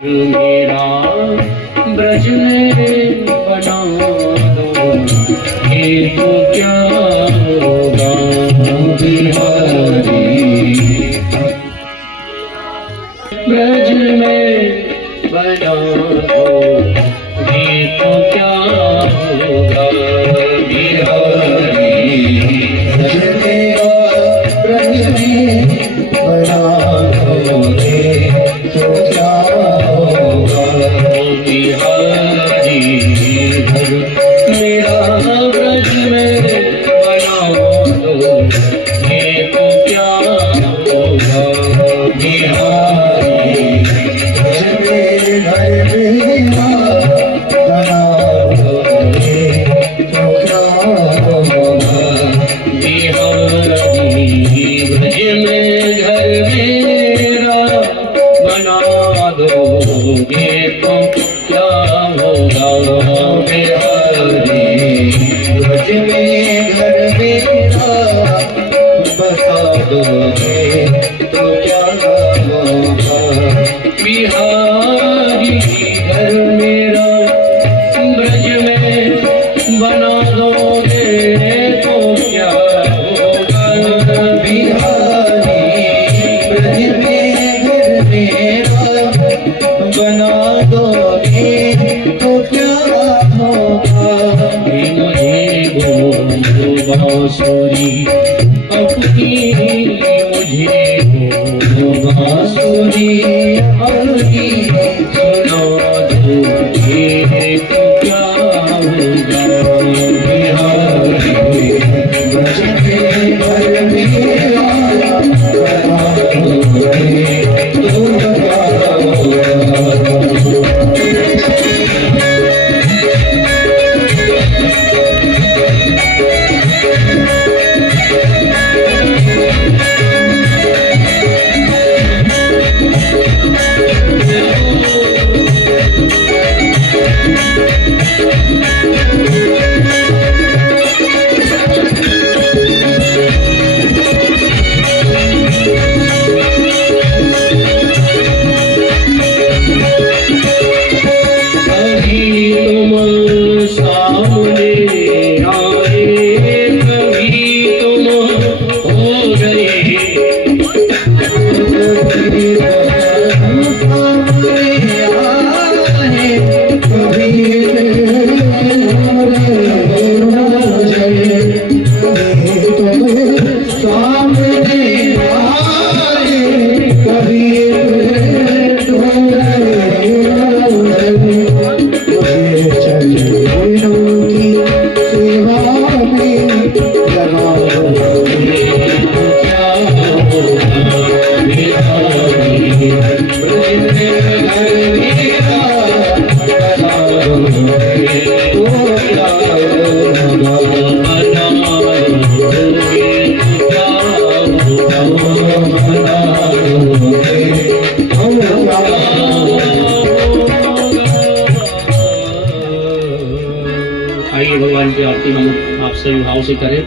मेरा ब्रज में बना दो, ये तो क्या होगा बिहारी। ब्रज में बना दो, ये तो क्या होगा बिहारी। मेरा ब्रज में बना दो, ये तो क्या बिहारी। मेरा ब्रज में बना दो, ये तो क्या होगा बिहारी। मेरे घर मेरा बना दो, ये तो क्या होगा बिहारी। ब्रज में घर मेरा बना दो, ये तो क्या होगा बिहारी। ब्रज में घर मेरा बसा दो, ये तो क्या होगा बिहारी। घर मेरा ब्रज में बना दोगे तो क्या होगा बिहारी। ब्रज में घर मेरा बना दोगे तो क्या होगा। मुझे बोलो बांसुरी अपनी, मुझे बोलो बांसुरी अपनी, सुना दो ये तो क्या होगा बिहारी। ब्रज के घर मेरा बना दोगे तो क्या होगा। आइए भगवान की आरती हम आप सभी भाव से करें।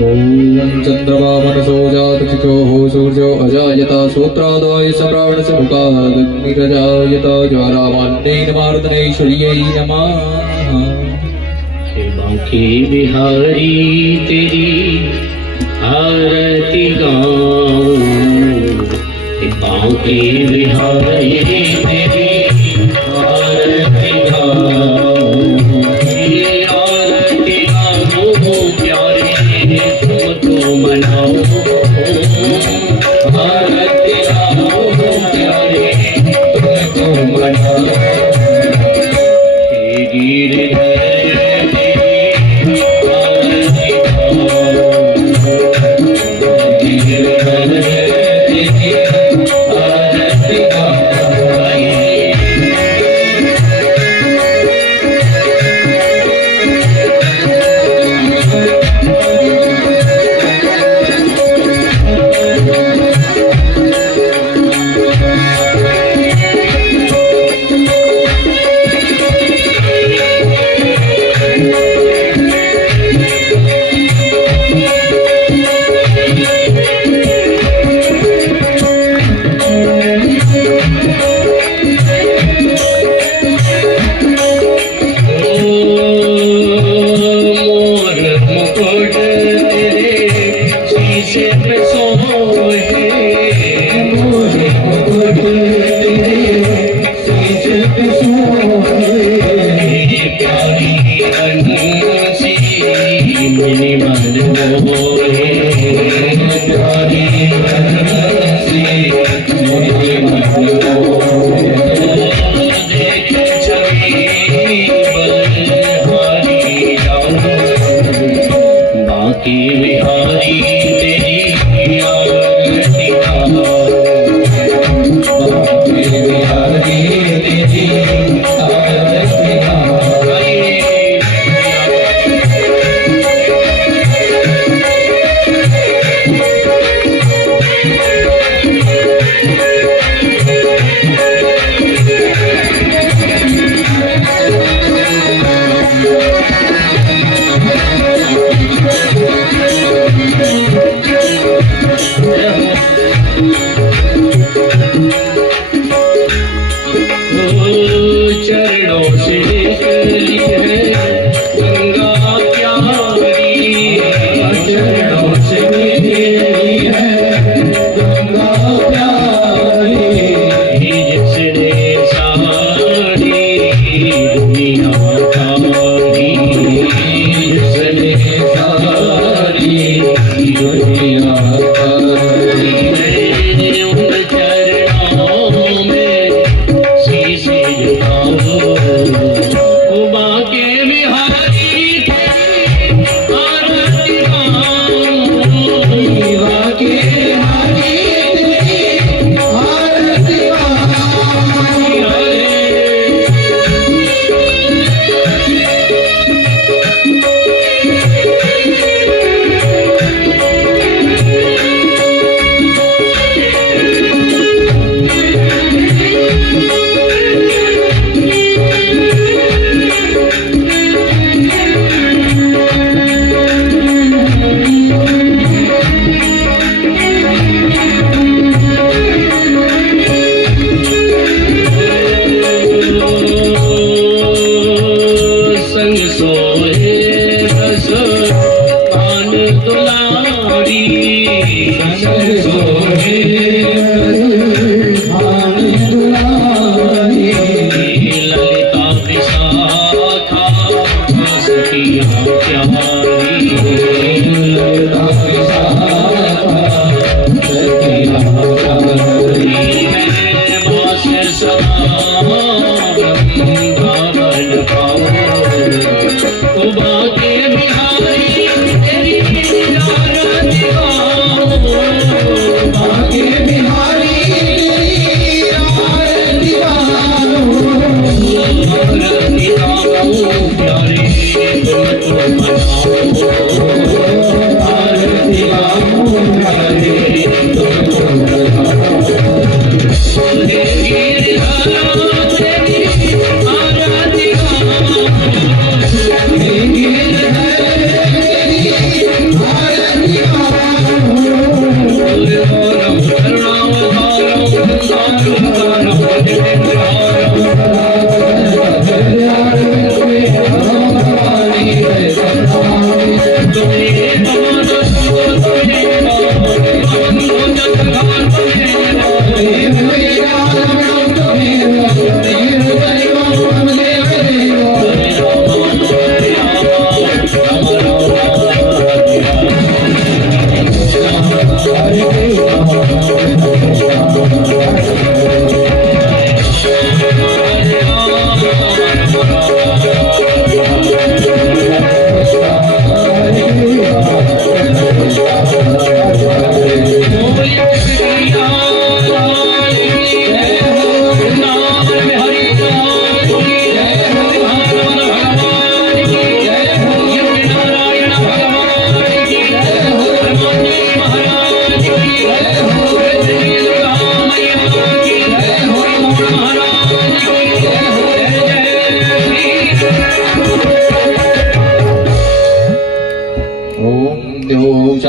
ओम चंद्रमा मनसो जातचितो सूर्यो अजायता सूत्रादय सप्रावण से मुखाग्निरजायता ज्वालामान्नेन मारुतनेश्वर्यै नमः। हे बांके बिहारी तेरी आरती गाऊं, हे बांके बिहारी तेरी आरती गाऊं। ये आरती गाऊं प्यारे तुमको मनाओ, आरती गाऊं प्यारे तुमको मनाओ। हे गिरधर आरती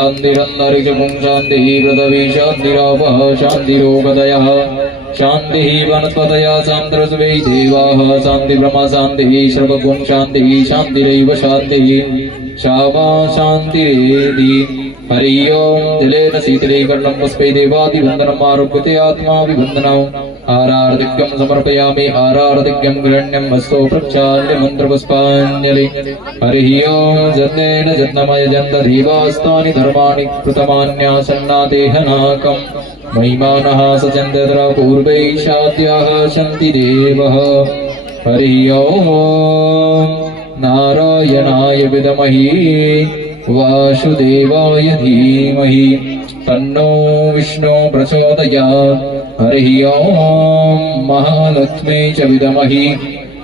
शान्तिरन्तरिक्षं शान्तिः पृथिवी शान्तिरापः शान्तिरोगदयः शान्तिः वनस्पतयः शान्तिरसुवै देवाः शान्तिब्रह्म शान्तिः सर्वगुं शान्तिः शान्तिरेव शान्तिः शामा शान्तिरेधि हरि ओम जलेन शीतलीकरणं पुष्पै देवादिवन्दनम् आरोग्यते आत्माभिवन्दनम् आरार्धिक्यं समर्पयामि आरार्धिक्यं गृह्ण्यं हस्तो प्रक्षाल्य मन्त्रपुष्पाञ्जलि हरि ओम जन्मेन जन्मय जन्तधीवास्तानि धर्माणि कृतमान्यासन्नादेहनाकम् महिमानः सचन्द्र पूर्वैषाद्याः सन्ति देवः हरि ओम नारायणाय विद्महे वासुदेवाय धीमहि तन्नो विष्णु प्रचोदयात् हरि ओम महालक्ष्मी च विद्महे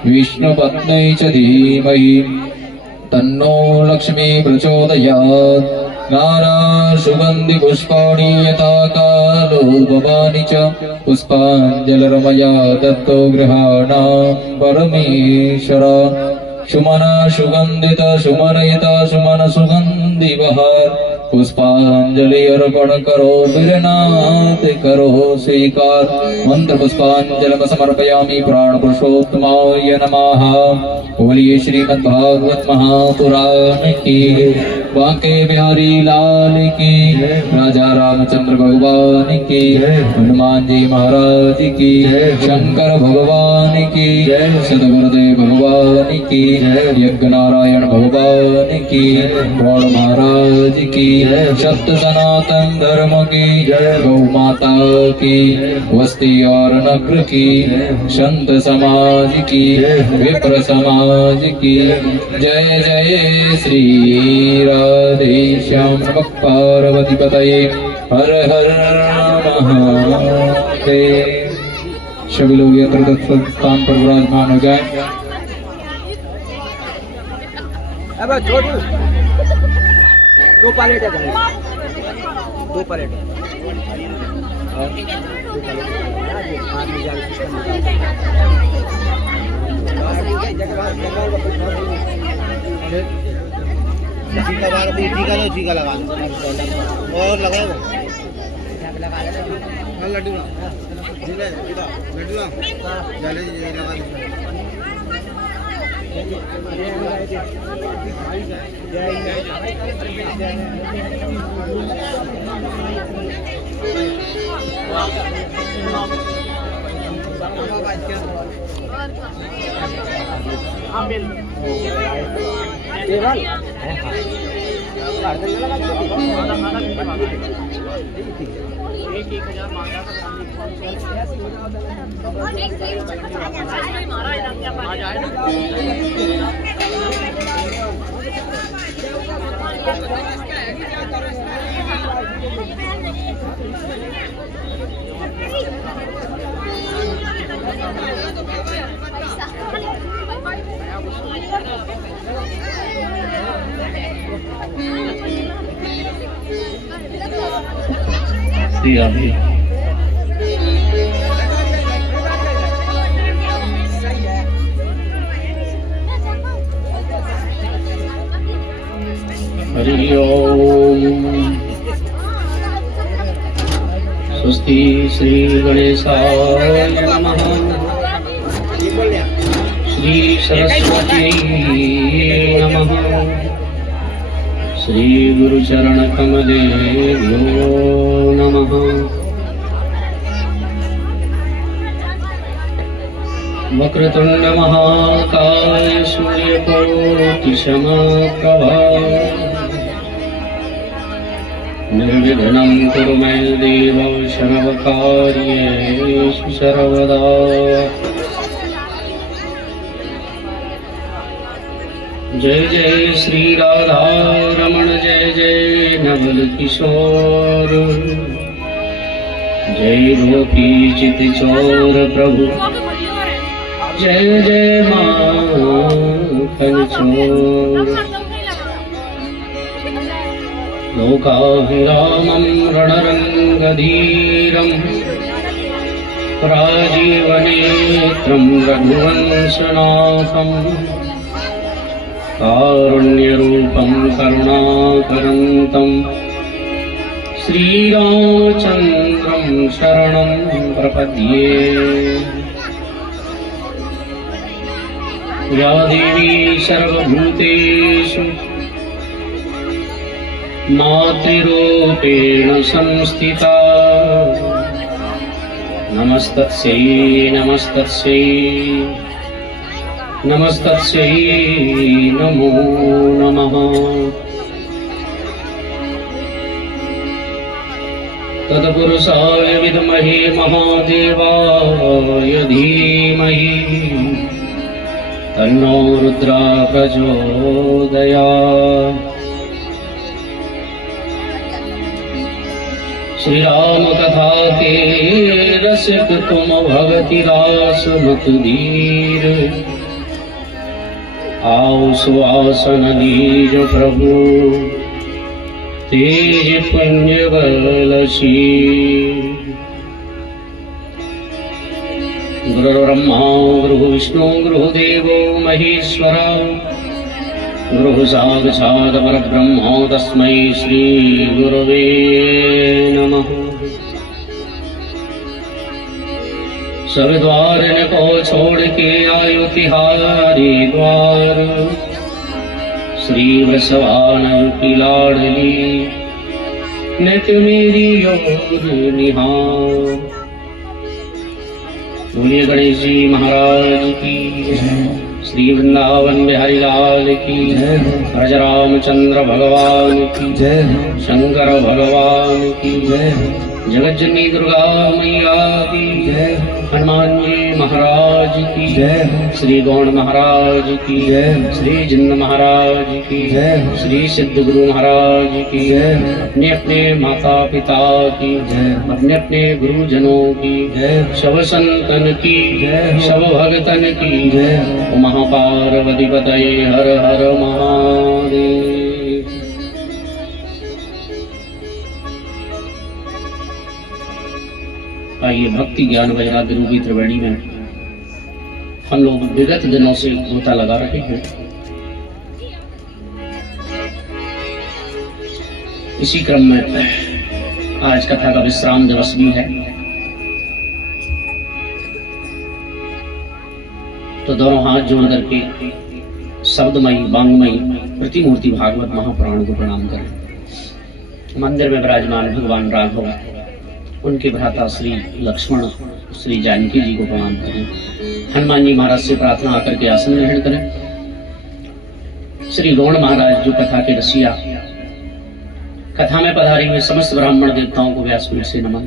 विष्णुपत्न्यै च धीमहि तन्नो लक्ष्मी प्रचोदयात् नाना सुगन्धि पुष्पाणि यथा कालोद्भवानि च पुष्पाञ्जलिर्मया दत्तो गृहाणां परमेश्वर सुमना सुगंधित सुमनयिता सुमन सुगंधि बहार पुष्पांजलि अर्पण करो बिरनाथ करो स्वीकार मंत्र पुष्पांजलि समर्पयामि प्राण पुरुषोत्तमाय नमः। बोलिए श्रीमद्भागवत महापुराण की बांके बिहारी लाल की राजा रामचंद्र भगवान की हनुमान जी महाराज की शंकर भगवान की सदगुरुदेव भगवान की यज्ञ नारायण भगवान की गौड़ महाराज की सत्य सनातन धर्म की गौ माता की वस्ती और नगर की संत समाज की विप्र समाज की जय जय श्री राधे श्याम नमः पार्वती पतये हर हर महादेव। सभी लोग यथार्थ स्थान पर विराजमान हो जाए। अब छोटू दो प्लेट है दो प्लेट टीका लगा और लगाए वो लड्डू लड्डू लगा दिया भी हरि ओम स्वस्ति श्री गणेशाय नमः श्री सरस्वती नमः श्री गुरुचरण कमलेभ्यो नमः। वक्रतुंड महाकाय सूर्यकोटि समप्रभा निर्विघ्नं कुरु मे देव सर्वकार्येषु सर्वदा। जय जय श्री राधा रमण जय जय नवल किशोर जय गोपी चित चोर प्रभु जय जय माखन चोर। लोकाभिरामं रणरङ्गधीरं राजीवनेत्रं रघुवंशनाथं कारुण्यरूपं करुणाकरन्तं श्रीरामचन्द्रं शरणं प्रपद्ये। या देवी सर्वभूतेषु मातृरूपेण संस्थिता, नमस्तस्यै नमस्तस्यै नमस्तस्यै नमो नमः। तत्पुरुषाय विद्महे महादेवाय धीमहि तन्नो रुद्रा प्रचोदयात्। श्री राम कथा के रसिक तुम भगति रास मत धीर, आओ सुआसन लीज प्रभु तेज पुण्य बलशील। गुरुर्ब्रह्मा गुरुर्विष्णु गुरुर्देवो महेश्वर, गुरुः साक्षात् परब्रह्म तस्मै श्री गुरवे नमः। सब द्वार को छोड़ के आयो तिहारी द्वार, श्री वृषभानन की लाडली नित मेरी ओर निहार। बोलिए गणेश जी महाराज की, श्री वृंदावन बिहारी लाल की, ब्रज रामचंद्र भगवान की, शंकर भगवान की, जगज्जननी दुर्गा मैया की, हनुमान जी महाराज की, श्री गौण महाराज की, श्री जिन्न महाराज की, श्री सिद्ध गुरु महाराज की, अपने अपने माता पिता की, अपने अपने गुरुजनों की, सब संतन की, सब भगतन की, महापार्वती पतये हर हर महादेव। आइए भक्ति ज्ञान वैराग्य रूपी त्रिवेणी में हम लोग विगत दिनों से गोता लगा रहे हैं। इसी क्रम में आज कथा का विश्राम दिवस भी है, तो दोनों हाथ जोड़ करके शब्दमयी वांगमयी प्रतिमूर्ति भागवत महापुराण को प्रणाम करें। मंदिर में विराजमान भगवान राघव, उनके भ्राता श्री लक्ष्मण, श्री जानकी जी को प्रणाम करें। हनुमान जी महाराज से प्रार्थना आकर के आसन ग्रहण करें। श्री गौण महाराज जो कथा के रसिया, कथा में पधारे हुए समस्त ब्राह्मण देवताओं को व्यासपीठ से नमन।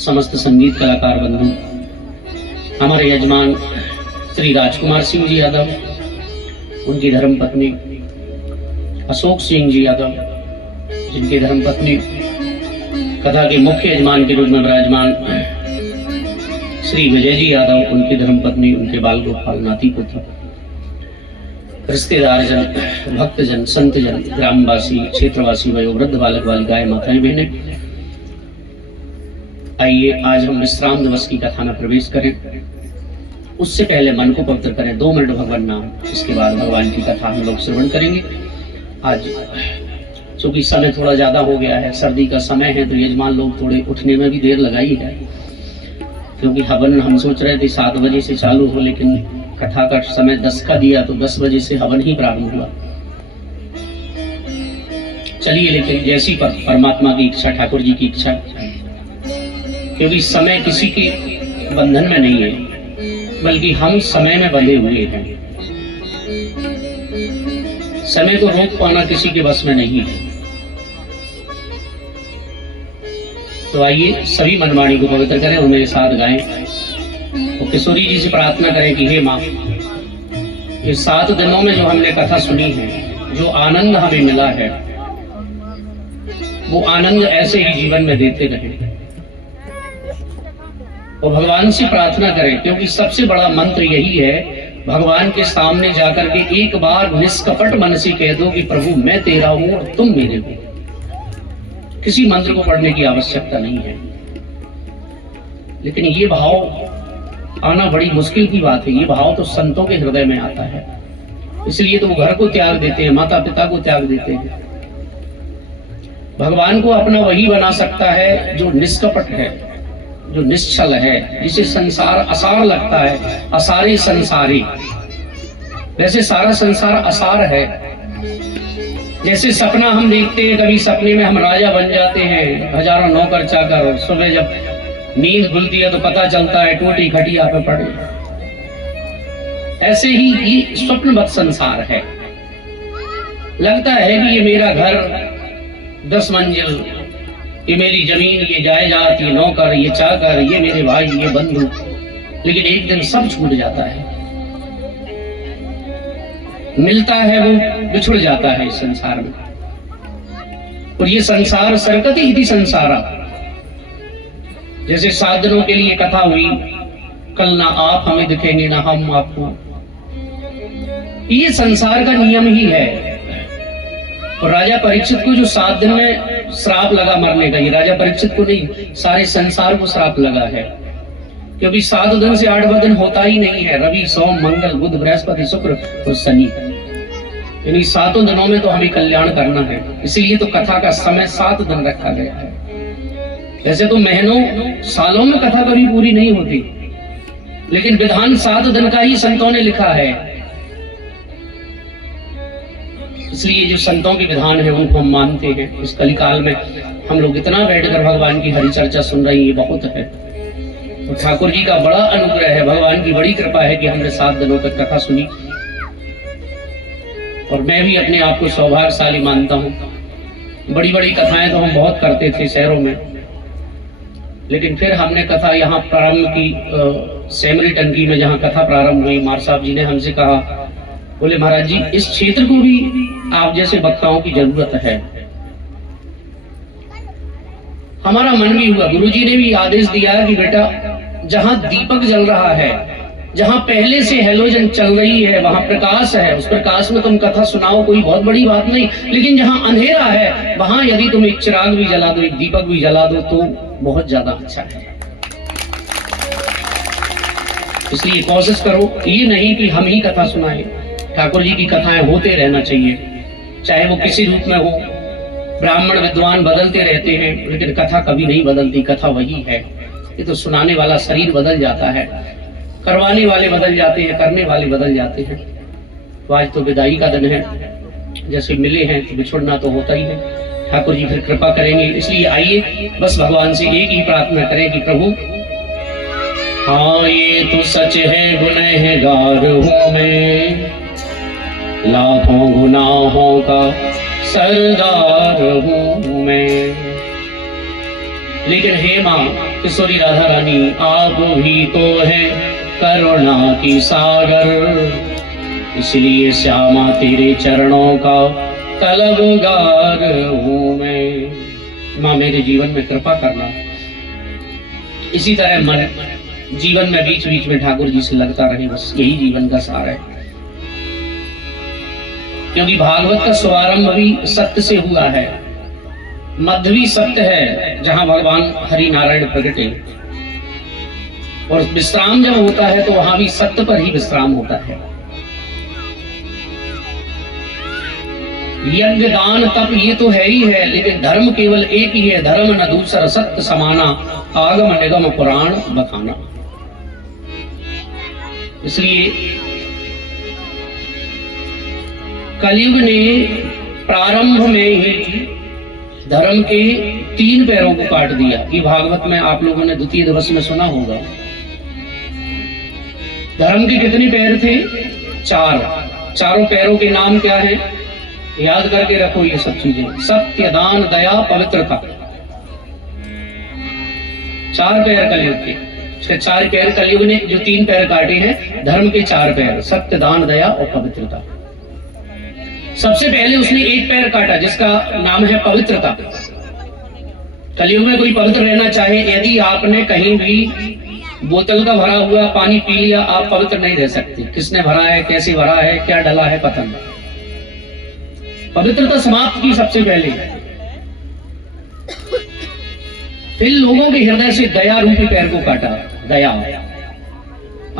समस्त संगीत कलाकार बंधु, हमारे यजमान श्री राजकुमार सिंह जी यादव, उनकी धर्मपत्नी अशोक सिंह जी यादव, जिनकी धर्मपत्नी कथा के मुख्य यजमान के रूप में विराजमान श्री विजय जी यादव, उनकी धर्मपत्नी, उनके बाल गोपाल, नाती पुत्र, रिश्तेदार जन, भक्तजन, संतजन, ग्रामवासी, क्षेत्रवासी, वयोवृद्ध, बालक बालिकाएं, माताएं बहनें, आइए आज हम विश्राम दिवस की कथा में प्रवेश करें। उससे पहले मन को पवित्र करें, 2 मिनट भगवान नाम, इसके बाद भगवान की कथा हम लोग श्रवण करेंगे। आज चूंकि समय थोड़ा ज्यादा हो गया है, सर्दी का समय है, तो यजमान लोग थोड़े उठने में भी देर लगाई है, क्योंकि हवन हम सोच रहे थे 7 बजे से चालू हो, लेकिन कथा का समय 10 का दिया, तो 10 बजे से हवन ही प्रारंभ हुआ। चलिए, लेकिन जैसी परमात्मा की इच्छा, ठाकुर जी की इच्छा, क्योंकि समय किसी के बंधन में नहीं है, बल्कि हम समय में बंधे हुए हैं। समय को रोक पाना किसी के बस में नहीं है। तो आइए सभी मनवाणी को पवित्र करें और मेरे साथ गाएं, और किशोरी जी से प्रार्थना करें कि हे माँ, ये 7 दिनों में जो हमने कथा सुनी है, जो आनंद हमें मिला है, वो आनंद ऐसे ही जीवन में देते रहे। और भगवान से प्रार्थना करें, क्योंकि सबसे बड़ा मंत्र यही है, भगवान के सामने जाकर के एक बार निष्कपट मन से कह दो कि प्रभु मैं तेरा हूं और तुम मेरे हो। किसी मंत्र को पढ़ने की आवश्यकता नहीं है, लेकिन ये भाव आना बड़ी मुश्किल की बात है। ये भाव तो संतों के हृदय में आता है, इसलिए तो वो घर को त्याग देते हैं, माता पिता को त्याग देते हैं, भगवान को अपना वही बना सकता है जो निष्कपट है, जो निश्चल है, जिसे संसार असार लगता है, असारे संसारी। वैसे सारा संसार असार है। जैसे सपना हम देखते हैं, कभी सपने में हम राजा बन जाते हैं, हजारों नौकर चाकर, सुबह जब नींद खुलती है तो पता चलता है टूटी खटिया पे पड़े। ऐसे ही ये स्वप्नवत संसार है। लगता है कि ये मेरा घर 10 मंजिल, ये मेरी जमीन, ये जायदाद, ये नौकर, ये चाकर, ये मेरे भाई, ये बंधु, लेकिन एक दिन सब छूट जाता है। मिलता है वो बिछुड़ जाता है इस संसार में। और ये संसार सरकती इति संसारा। जैसे 7 दिनों के लिए कथा हुई, कल ना आप हमें दिखेंगे ना हम आपको। ये संसार का नियम ही है। और राजा परीक्षित को जो 7 दिन में श्राप लगा मरने का, ये राजा परीक्षित को नहीं, सारे संसार को श्राप लगा है। क्योंकि 7 दिन से 8वां दिन होता ही नहीं है। रवि, सोम, मंगल, बुध, बृहस्पति, शुक्र और शनि, यानी 7 दिनों में तो हमें कल्याण करना है। इसीलिए तो कथा का समय 7 दिन रखा गया है। वैसे तो महीनों सालों में कथा कभी पूरी नहीं होती, लेकिन विधान 7 दिन का ही संतों ने लिखा है। इसलिए जो संतों के विधान है उनको हम मानते हैं। इस कलिकाल में हम लोग इतना बैठकर भगवान की हरि चर्चा सुन रही है, ये बहुत है। तो ठाकुर जी का बड़ा अनुग्रह है, भगवान की बड़ी कृपा है कि हमने 7 दिनों तक कथा सुनी। और मैं भी अपने आप को सौभाग्यशाली मानता हूँ। बड़ी बड़ी कथाएं तो हम बहुत करते थे शहरों में, लेकिन फिर हमने कथा यहाँ प्रारंभ की सेमरी टंकी में, जहाँ कथा प्रारंभ हुई। मार साहब जी ने हमसे कहा, बोले महाराज जी इस क्षेत्र को भी आप जैसे वक्ताओं की जरूरत है। हमारा मन भी हुआ, गुरुजी ने भी आदेश दिया कि बेटा जहां दीपक जल रहा है, जहां पहले से हेलोजन चल रही है, वहां प्रकाश है, उस प्रकाश में तुम कथा सुनाओ, कोई बहुत बड़ी बात नहीं। लेकिन जहां अंधेरा है वहां यदि तुम एक चिराग भी जला दो, एक दीपक भी जला दो तो बहुत ज्यादा अच्छा है। इसलिए कोशिश करो, ये नहीं कि हम ही कथा सुनाएं, ठाकुर जी की कथाएं होते रहना चाहिए, चाहे वो किसी रूप में हो। ब्राह्मण विद्वान बदलते रहते हैं, लेकिन कथा कभी नहीं बदलती, कथा वही है। ये तो सुनाने वाला शरीर बदल जाता है, करवाने वाले बदल जाते हैं, करने वाले बदल जाते हैं। तो आज तो विदाई का दिन है, जैसे मिले हैं तो बिछुड़ना तो होता ही है। ठाकुर जी फिर कृपा करेंगे। इसलिए आइए बस भगवान से एक ही प्रार्थना करें कि प्रभु हाँ ये तो सच है गुनहगार हूँ मैं, लाखों गुनाहों का सरदार हूँ मैं, लेकिन हे माँ किशोरी राधा रानी आप भी तो है करुणा की सागर, इसलिए श्यामा तेरे चरणों का तलबगार हूँ मैं। माँ मेरे जीवन में कृपा करना। इसी तरह मन जीवन में बीच बीच में ठाकुर जी से लगता रहे, बस यही जीवन का सार है। क्योंकि भागवत का शुभारंभ भी सत्य से हुआ है, मध्य भी सत्य है जहां भगवान हरि नारायण प्रकटे, और विश्राम जब होता है तो वहां भी सत्य पर ही विश्राम होता है। यज्ञ दान तप ये तो है ही है, लेकिन धर्म केवल एक ही है, धर्म न दूसरा सत्य समाना, आगम निगम पुराण बखाना। इसलिए कलयुग ने प्रारंभ में ही धर्म के 3 पैरों को काट दिया। ये भागवत में आप लोगों ने द्वितीय दिवस में सुना होगा। धर्म के कितने पैर थे? 4। चारों पैरों के नाम क्या है? याद करके रखो ये सब चीजें। सत्य, दान, दया, पवित्रता। 4 पैर कलयुग के। उसके 4 पैर कलयुग ने जो 3 पैर काटे हैं, धर्म के 4 पैर, सत्य, दान, दया और पवित्रता। सबसे पहले उसने एक पैर काटा जिसका नाम है पवित्रता। कलयुग में कोई पवित्र रहना चाहे, यदि आपने कहीं भी बोतल का भरा हुआ पानी पी लिया, आप पवित्र नहीं रह सकते। किसने भरा है, कैसे भरा है, क्या डला है, पता नहीं। पवित्रता समाप्त की सबसे पहले। फिर लोगों के हृदय से दया रूपी पैर को काटा। दया,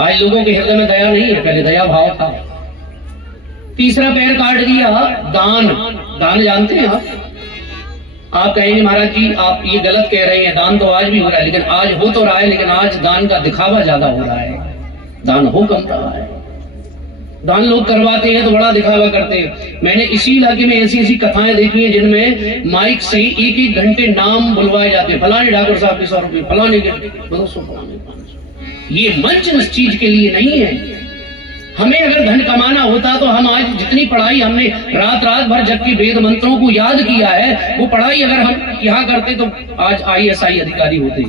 आज लोगों के हृदय में दया नहीं है, पहले दया भाव था। तीसरा पैर काट दिया दान। दान जानते हैं आप? आप कहेंगे महाराज जी आप ये गलत कह रहे हैं, दान तो आज भी हो रहा है, लेकिन आज हो तो रहा है, लेकिन आज दान का दिखावा ज्यादा हो रहा है, दान हो कम रहा है। दान लोग करवाते हैं तो बड़ा दिखावा करते हैं। मैंने इसी इलाके में ऐसी ऐसी कथाएं देखी हैं जिनमें माइक से एक एक घंटे नाम बुलवाए जाते हैं, फलाने ठाकुर साहब के 100 रुपये, फलाने के 200, फलाने 500। ये मंच इस चीज के लिए नहीं है। हमें अगर धन कमाना होता तो हम आज जितनी पढ़ाई हमने रात रात भर जग के वेद मंत्रों को याद किया है, वो पढ़ाई अगर हम यहाँ करते तो आज ISI अधिकारी होते।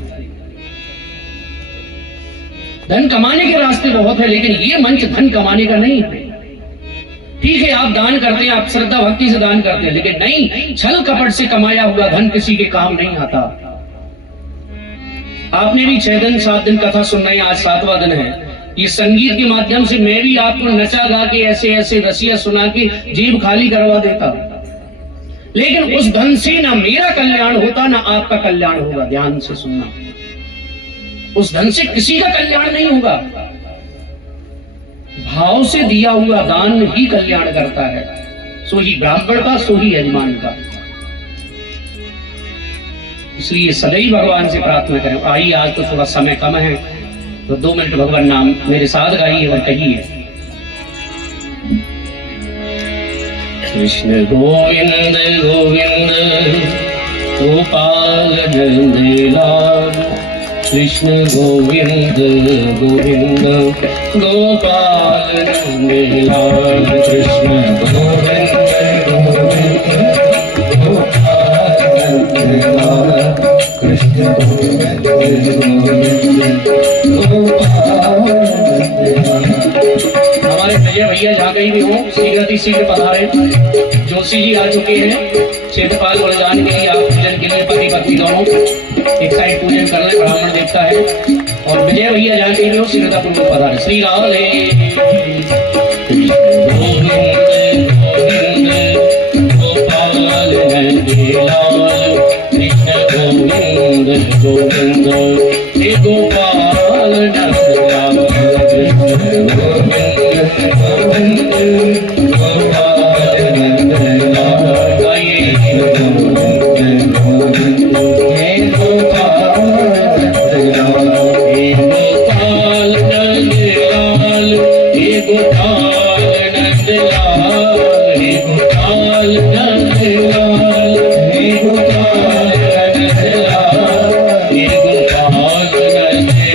धन कमाने के रास्ते बहुत है, लेकिन ये मंच धन कमाने का नहीं है। ठीक है आप दान करते हैं, आप श्रद्धा भक्ति से दान करते हैं, लेकिन नहीं, छल कपट से कमाया हुआ धन किसी के काम नहीं आता। आपने भी 6 दिन 7 दिन कथा सुनना है, आज 7वां दिन है। ये संगीत के माध्यम से मैं भी आपको नचा गा के ऐसे ऐसे रसिया सुना के जेब खाली करवा देता, लेकिन उस धन से ना मेरा कल्याण होता ना आपका कल्याण होगा। ध्यान से सुनना, उस धन से किसी का कल्याण नहीं होगा। भाव से दिया हुआ दान ही कल्याण करता है, सो ही ब्राह्मण का, सो ही यजमान का। इसलिए सदैव भगवान से प्रार्थना करें। आइए आज तो थोड़ा समय कम है, तो 2 मिनट भगवान नाम मेरे साथ गाइए और कहिए। कृष्ण गोविंद गोविंद गोपाल नंदलाल, कृष्ण गोविंद गोविंद गोपाल नंदलाल, कृष्ण गोविंद गोविंद गोपाल नंदलाल, कृष्ण गोविंद गोविंद। हमारे भैया जहाँ कहीं भी हो शीघ्र शीघ्र पधारे। जोशी जी आ चुके हैं क्षेत्रपाल बलिदान के लिए, आप पूजन के लिए पति पत्नी दोनों एक साइड पूजन कर ले, ब्राह्मण देवता है। और विजय भैया जहाँ कहीं भी हो शीघ्रतापूर्वक पधारे। श्री राधे गोविंद गोविंद गोपाल नंदलाल, कृष्ण गोविंद गोविंद गोपाल नंदलाल, गोविंद गोविंद हे गोपाल नंदलाल, हे गोपाल नंदलाल, हे गोपाल नंदलाल, हे गोपाल नंदलाल, हे गोपाल नंदलाल, हे गोपाल नंदलाल।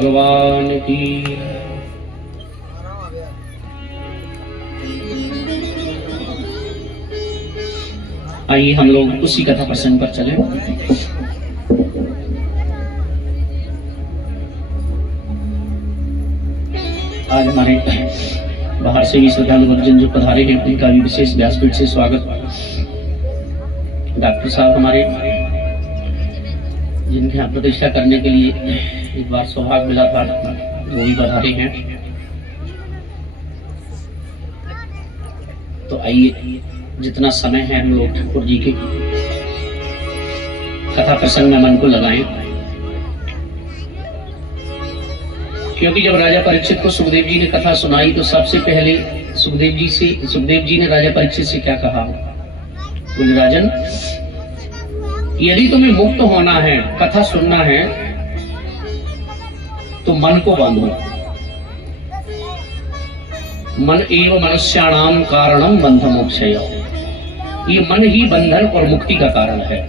भगवान की। आइए हम लोग उसी कथा प्रसंग पर चले। आज हमारे बाहर से भी श्रद्धालु भक्तजन जो पधारे हैं उनका भी विशेष व्यासपीठ से स्वागत। डॉक्टर साहब हमारे जिनके यहाँ प्रतिष्ठा करने के लिए एक बार सौभाग्य मिला था वो भी पधारे हैं। तो आइए जितना समय है हम लोग ठाकुर जी के कथा प्रसंग में मन को लगाएं, क्योंकि जब राजा परीक्षित को सुखदेव जी ने कथा सुनाई तो सबसे पहले सुखदेव जी ने राजा परीक्षित से क्या कहा? बोले राजन, यदि तुम्हें मुक्त होना है, कथा सुनना है, तो मन को बांधो। मन एव मनुष्याणाम कारणम बंध मोक्षय। ये मन ही बंधन और मुक्ति का कारण है।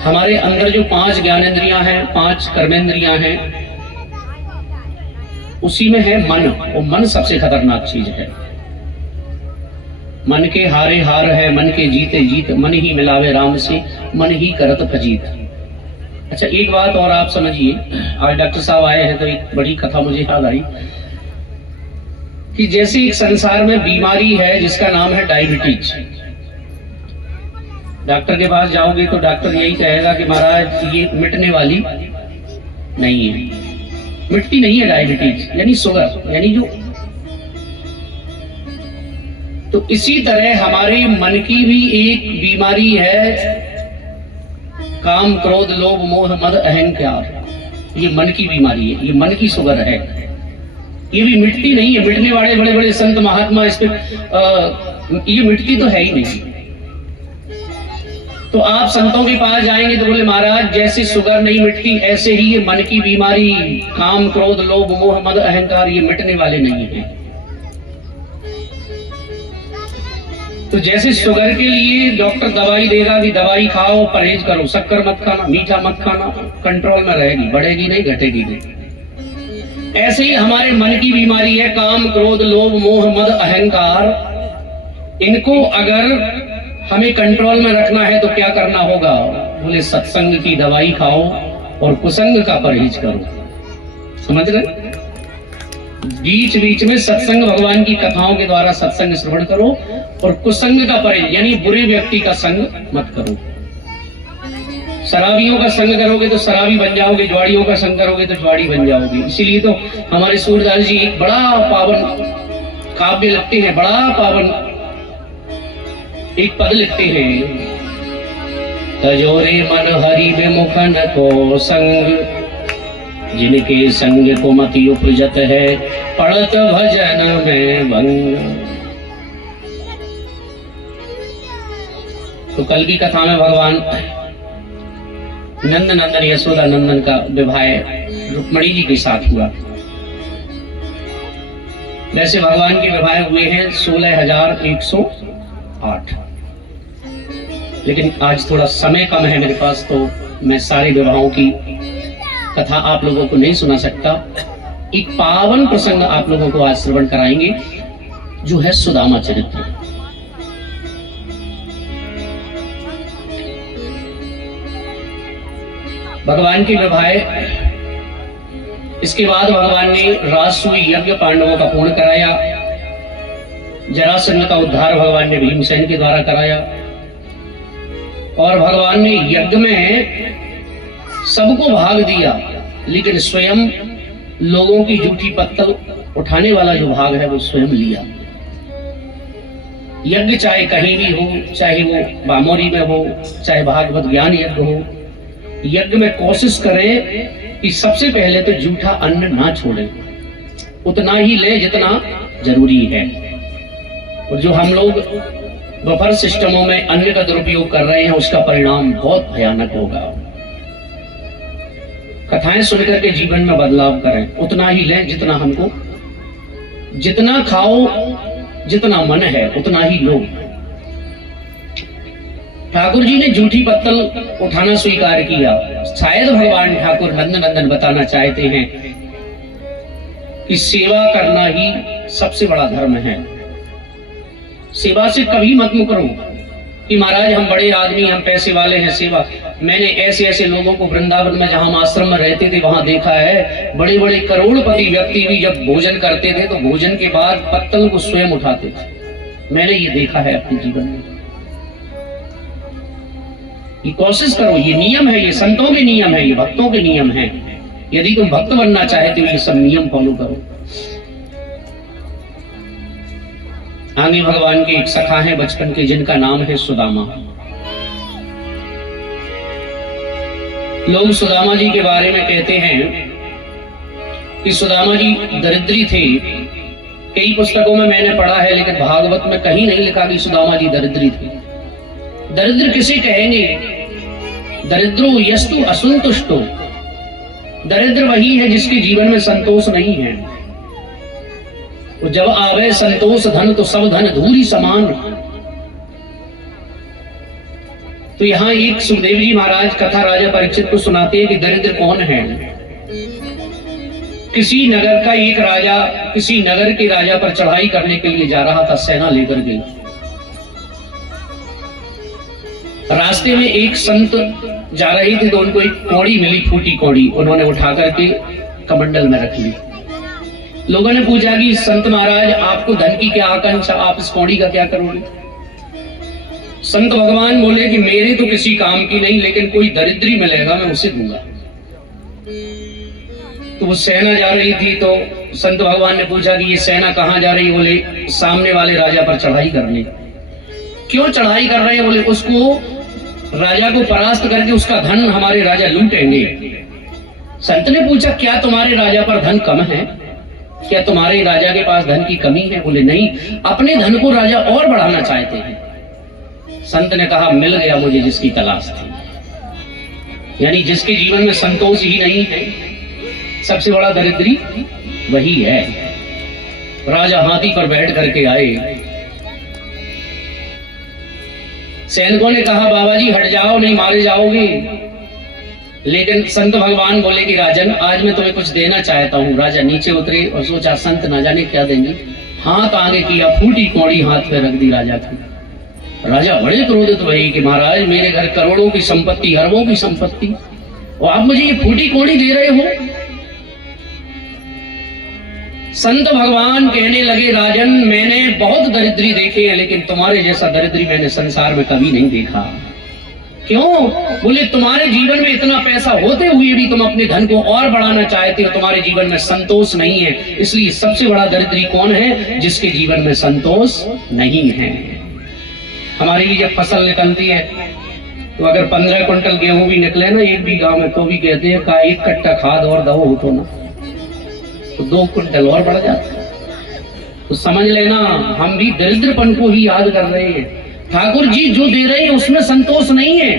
हमारे अंदर जो 5 ज्ञानेंद्रियां हैं, 5 कर्मेंद्रियां हैं, उसी में है मन, और मन सबसे खतरनाक चीज है। मन के हारे हार है, मन के जीते जीत, मन ही मिलावे राम से, मन ही करत फजीत। अच्छा, एक बात और आप समझिए, आज डॉक्टर साहब आए हैं तो एक बड़ी कथा मुझे याद आई कि जैसे एक संसार में बीमारी है जिसका नाम है डायबिटीज। डॉक्टर के पास जाओगे तो डॉक्टर यही कहेगा कि महाराज ये मिटने वाली नहीं है, मिटती नहीं है डायबिटीज, यानी शुगर, यानी जो। तो इसी तरह हमारे मन की भी एक बीमारी है, काम क्रोध लोभ मोह मद अहंकार। ये मन की बीमारी है, ये मन की शुगर है, ये भी मिटती नहीं है। मिटने वाले बड़े बड़े संत महात्मा इस पे ये मिटती तो है ही नहीं। तो आप संतों के पास जाएंगे तो बोले महाराज जैसे शुगर नहीं मिटती ऐसे ही ये मन की बीमारी, काम क्रोध लोभ मोह मद अहंकार, ये मिटने वाले नहीं है। तो जैसे शुगर के लिए डॉक्टर दवाई देगा कि दवाई खाओ, परहेज करो, शक्कर मत खाना, मीठा मत खाना, कंट्रोल में रहेगी, बढ़ेगी नहीं, घटेगी नहीं। ऐसे ही हमारे मन की बीमारी है, काम क्रोध लोभ मोह मद अहंकार। इनको अगर हमें कंट्रोल में रखना है तो क्या करना होगा? बोले सत्संग की दवाई खाओ और कुसंग का परहेज करो। समझ रहे? बीच बीच में सत्संग, भगवान की कथाओं के द्वारा सत्संग श्रवण करो, और कुसंग का परहेज यानी बुरे व्यक्ति का संग मत करो। शराबियों का संग करोगे तो शराबी बन जाओगे, ज्वाड़ियों का संग करोगे तो ज्वाड़ी बन जाओगे। इसीलिए तो हमारे सूरदास जी एक बड़ा पावन काव्य लिखते हैं, बड़ा पावन एक पद लिखते हैं, तजोरे मन हरि विमुखन को संग, जिनके संग को मति उपजत है, पढ़त भजन में भंग। तो कल की कथा में भगवान नंद नंदन यशोदा नंदन का विवाह रुक्मणी जी के साथ हुआ। वैसे भगवान के विवाह हुए हैं 16,108, लेकिन आज थोड़ा समय कम है मेरे पास, तो मैं सारे विवाहों की कथा आप लोगों को नहीं सुना सकता। एक पावन प्रसंग आप लोगों को आज श्रवण कराएंगे जो है सुदामा चरित्र। भगवान के विवाह, इसके बाद भगवान ने राजसूय यज्ञ पांडवों का पूर्ण कराया। जरासंध का उद्धार भगवान ने भीमसेन के द्वारा कराया, और भगवान ने यज्ञ में सबको भाग दिया, लेकिन स्वयं लोगों की जूठी पत्तल उठाने वाला जो भाग है वो स्वयं लिया। यज्ञ चाहे कहीं भी हो, चाहे वो बामोरी में हो, चाहे भागवत ज्ञान यज्ञ हो, यज्ञ में कोशिश करें कि सबसे पहले तो जूठा अन्न ना छोड़े, उतना ही ले जितना जरूरी है। और जो हम लोग बफर सिस्टमों में अन्न का दुरुपयोग कर रहे हैं उसका परिणाम बहुत भयानक होगा। कथाएं सुनकर के जीवन में बदलाव करें, उतना ही लें जितना हमको, जितना खाओ जितना मन है उतना ही लो। ठाकुर जी ने जूठी पत्तल उठाना स्वीकार किया। शायद भगवान ठाकुर नंदन बताना चाहते हैं कि सेवा करना ही सबसे बड़ा धर्म है। सेवा से कभी मत मुकरो कि महाराज हम बड़े आदमी, हम पैसे वाले हैं, सेवा। मैंने ऐसे ऐसे लोगों को वृंदावन में, जहां हम आश्रम में रहते थे, वहां देखा है। बड़े बड़े करोड़पति व्यक्ति भी जब भोजन करते थे तो भोजन के बाद पत्तल को स्वयं उठाते थे। मैंने ये देखा है अपने जीवन में। ये कोशिश करो, ये नियम है, ये संतों के नियम है, ये भक्तों के नियम है। यदि तुम भक्त बनना चाहते हो ये सब नियम फॉलो करो। आगे भगवान के एक सखा है बचपन के, जिनका नाम है सुदामा। लोग सुदामा जी के बारे में कहते हैं कि सुदामा जी दरिद्री थे। कई पुस्तकों में मैंने पढ़ा है, लेकिन भागवत में कहीं नहीं लिखा कि सुदामा जी दरिद्री थे। दरिद्र किसे कहेंगे? दरिद्रो यस्तु असंतुष्टो। दरिद्र वही है जिसके जीवन में संतोष नहीं है। तो जब आवे संतोष धन तो सब धन धूरी समान। तो यहां एक सुखदेव जी महाराज कथा राजा परीक्षित को सुनाते हैं कि दरिद्र कौन है। किसी नगर का एक राजा किसी नगर के राजा पर चढ़ाई करने के लिए जा रहा था, सेना लेकर के। रास्ते में एक संत जा रहे थे तो उनको एक कौड़ी मिली, फूटी कौड़ी। उन्होंने उठा करके कमंडल में रख ली। लोगों ने पूछा कि संत महाराज आपको धन की क्या आकांक्षा, आप इस कौड़ी का क्या करोगे? संत भगवान बोले कि मेरे तो किसी काम की नहीं, लेकिन कोई दरिद्री मिलेगा मैं उसे दूंगा। तो वो सेना जा रही थी तो संत भगवान ने पूछा कि ये सेना कहां जा रही? बोले सामने वाले राजा पर चढ़ाई करने। क्यों चढ़ाई कर रहे हैं? बोले उसको, राजा को परास्त करके उसका धन हमारे राजा लूटेंगे। संत ने पूछा क्या तुम्हारे राजा पर धन कम है? क्या तुम्हारे राजा के पास धन की कमी है? बोले नहीं, अपने धन को राजा और बढ़ाना चाहते हैं। संत ने कहा मिल गया मुझे जिसकी तलाश थी। यानी जिसके जीवन में संतोष ही नहीं है, सबसे बड़ा दरिद्री वही है। राजा हाथी पर बैठ करके आए। सैनिकों ने कहा बाबा जी हट जाओ, नहीं मारे जाओगे। लेकिन संत भगवान बोले कि राजन आज मैं तुम्हें कुछ देना चाहता हूँ। राजा नीचे उतरे और सोचा संत ना जाने क्या देंगे। हाथ आगे किया, फूटी कौड़ी हाथ पे रख दी राजा की। राजा बड़े क्रोधित हुए कि महाराज मेरे घर करोड़ों की संपत्ति, अरबों की संपत्ति, और आप मुझे ये फूटी कौड़ी दे रहे हो। संत भगवान कहने लगे राजन मैंने बहुत दरिद्री देखी है, लेकिन तुम्हारे जैसा दरिद्री मैंने संसार में कभी नहीं देखा। क्यों? बोले तुम्हारे जीवन में इतना पैसा होते हुए भी तुम अपने धन को और बढ़ाना चाहते हो, तुम्हारे जीवन में संतोष नहीं है। इसलिए सबसे बड़ा दरिद्री कौन है? जिसके जीवन में संतोष नहीं है। हमारी भी जब फसल निकलती है तो अगर 15 क्विंटल गेहूं भी निकले ना एक बीघा में, तो भी कहते हैं का एक कट्टा खाद और दो हो तो ना, तो 2 क्विंटल और बढ़ जाता है। तो समझ लेना हम भी दरिद्रपन को ही याद कर रहे हैं। ठाकुर जी जो दे रहे हैं उसमें संतोष नहीं है।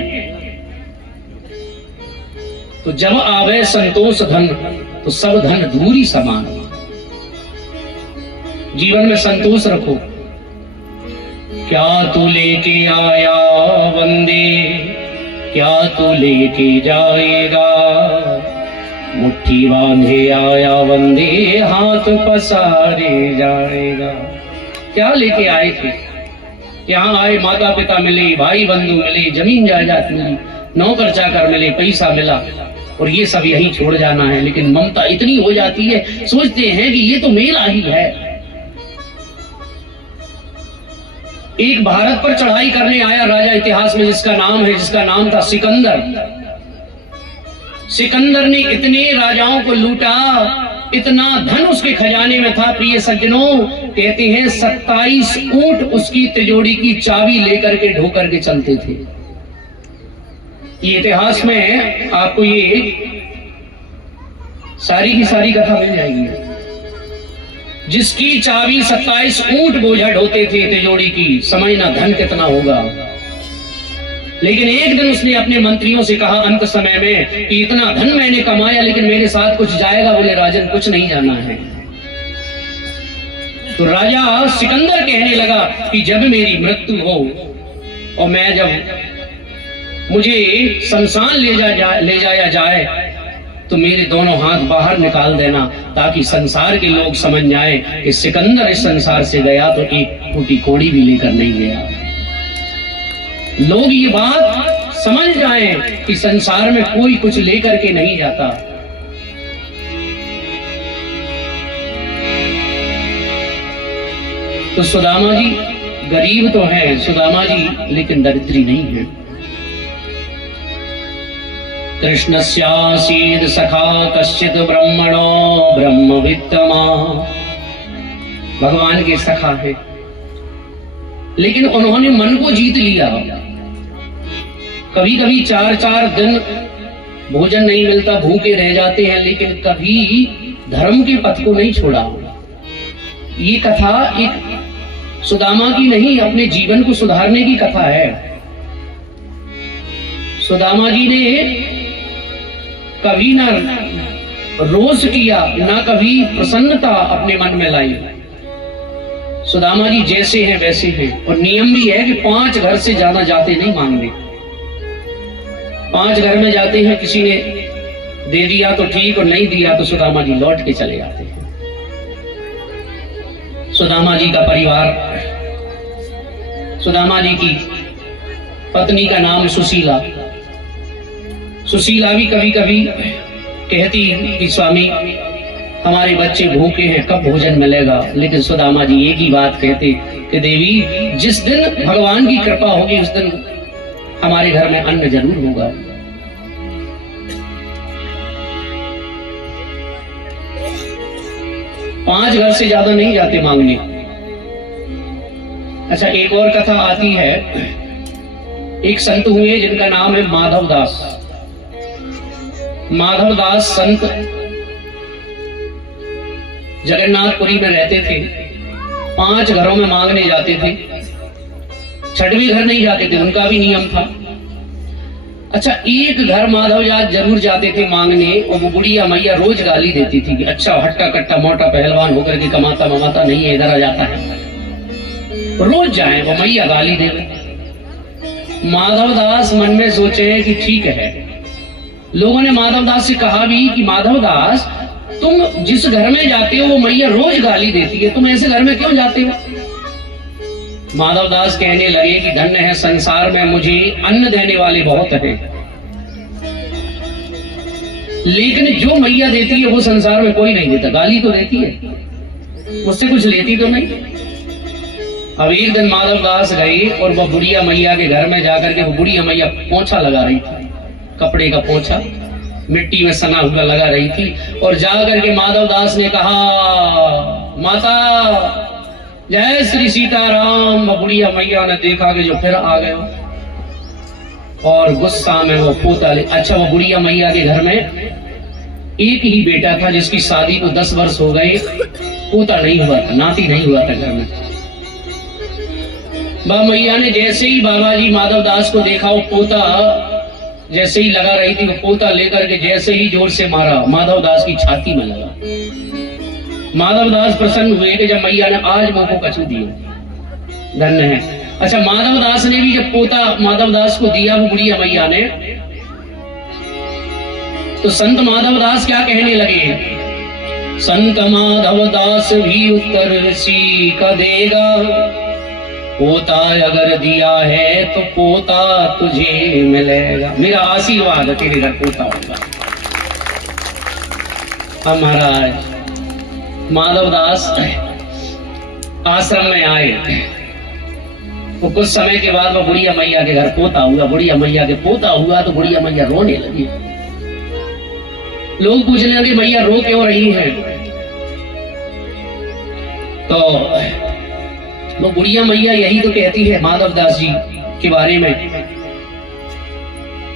तो जब आवे संतोष धन तो सब धन धूरी समान। जीवन में संतोष रखो। क्या तू लेके आया वंदे, क्या तू लेके जाएगा? मुट्ठी बांधे आया वंदे, हाथ पसारे जाएगा। क्या लेके आए थे? यहाँ आए माता पिता मिले, भाई बंधु मिले, जमीन जायदाद मिली, नौकर चाकर मिले, पैसा मिला, और ये सब यहीं छोड़ जाना है। लेकिन ममता इतनी हो जाती है, सोचते हैं कि ये तो मेरा ही है। एक भारत पर चढ़ाई करने आया राजा इतिहास में जिसका नाम था सिकंदर। सिकंदर ने इतने राजाओं को लूटा, इतना धन उसके खजाने में था। प्रिय सज्जनों, कहते हैं 27 ऊंट उसकी तिजोरी की चाबी लेकर के ढोकर के चलते थे। ये इतिहास में आपको ये सारी की सारी कथा मिल जाएगी। जिसकी चाबी 27 ऊंट बोझा ढोते थे तिजोरी की, समझना धन कितना होगा। लेकिन एक दिन उसने अपने मंत्रियों से कहा अंत समय में कि इतना धन मैंने कमाया, लेकिन मेरे साथ कुछ जाएगा? बोले राजन कुछ नहीं जाना है। तो राजा सिकंदर कहने लगा कि जब मेरी मृत्यु हो और मैं जब मुझे शमशान ले जाया जाए तो मेरे दोनों हाथ बाहर निकाल देना, ताकि संसार के लोग समझ जाए कि सिकंदर इस संसार से गया तो एक फूटी कौड़ी भी लेकर नहीं गया। लोग ये बात समझ जाएं कि संसार में कोई कुछ लेकर के नहीं जाता। तो सुदामा जी गरीब तो हैं सुदामा जी, लेकिन दरिद्री नहीं है। कृष्णस्यासीद सखा कश्चित ब्रह्मणो ब्रह्मवित्तमा, भगवान के सखा है, लेकिन उन्होंने मन को जीत लिया। कभी कभी 4-4 दिन भोजन नहीं मिलता, भूखे रह जाते हैं, लेकिन कभी धर्म के पथ को नहीं छोड़ा। ये कथा एक सुदामा की नहीं, अपने जीवन को सुधारने की कथा है। सुदामा जी ने कभी ना रोष किया, ना कभी प्रसन्नता अपने मन में लाई। सुदामा जी जैसे हैं वैसे हैं, और नियम भी है कि 5 घर से ज्यादा जाते नहीं मांगने। 5 घर में जाते हैं, किसी ने दे दिया तो ठीक, और नहीं दिया तो सुदामा जी लौट के चले जाते हैं। सुदामा जी का परिवार, सुदामा जी की पत्नी का नाम सुशीला। सुशीला भी कभी कभी कहती कि स्वामी हमारे बच्चे भूखे हैं, कब भोजन मिलेगा। लेकिन सुदामा जी एक ही बात कहते कि देवी जिस दिन भगवान की कृपा होगी उस दिन हमारे घर में अन्न जरूर होगा। पांच घर से ज्यादा नहीं जाते मांगने। अच्छा, एक और कथा आती है। एक संत हुए जिनका नाम है माधव दास। माधव दास संत जगन्नाथपुरी में रहते थे। 5 घरों में मांगने जाते थे, 6वें घर नहीं जाते थे, उनका भी नियम था। अच्छा, एक घर माधव दास जरूर जाते थे मांगने, और वो बुढ़िया मैया रोज गाली देती थी कि अच्छा हट्टा कट्टा मोटा पहलवान होकर के कमाता ममाता नहीं है, इधर आ जाता है। रोज जाए वो मैया गाली दे। माधव दास मन में सोचे कि ठीक है। लोगों ने माधव दास से कहा भी कि माधव दास, तुम जिस घर में जाते हो वो मैया रोज गाली देती है, तुम ऐसे घर में क्यों जाते हो? माधव दास कहने लगे कि धन्य है संसार में मुझे अन्न देने वाले बहुत हैं, लेकिन जो मैया देती है वो संसार में कोई नहीं देता। गाली तो देती है, मुझसे कुछ लेती तो नहीं। अब एक दिन माधव दास गए और वह बुढ़िया मैया के घर में जाकर के, वो बुढ़िया मैया पोंछा लगा रही थी, कपड़े का पोंछा मिट्टी में सना हुआ लगा रही थी। और जाकर के माधव दास ने कहा, माता जय श्री सीताराम। बुढ़िया मैया ने देखा कि जो फिर आ गए, और गुस्सा में वो पोता ले। अच्छा, वो बुढ़िया मैया के घर में एक ही बेटा था जिसकी शादी को 10 वर्ष हो गए, पोता नहीं हुआ था, नाती नहीं हुआ था घर में। बाबा मैया ने जैसे ही बाबा जी माधव दास को देखा, वो पोता जैसे ही लगा रही थी, वो पोता लेकर के जैसे ही जोर से मारा, माधव दास की छाती में लगा। माधव दास प्रसन्न हुए कि जब मैया ने आज मुंह को कछू दिया, धन्य है। अच्छा, माधव दास ने भी जब पोता माधव दास को दिया वो बुढ़िया मैया ने, तो संत माधव दास क्या कहने लगे? संत माधव दास भी उत्तर सी का देगा, पोता अगर दिया है तो पोता तुझे मिलेगा। मेरा आशीर्वाद है तेरे घर पोता होगा। अब महाराज माधव दास आश्रम में आए, तो कुछ समय के बाद वो बुढ़िया मैया के घर पोता हुआ। बुढ़िया मैया के पोता हुआ तो बुढ़िया मैया रोने लगी। लोग पूछने लगे मैया रो क्यों रही है? तो वो बुढ़िया मैया यही तो कहती है माधव दास जी के बारे में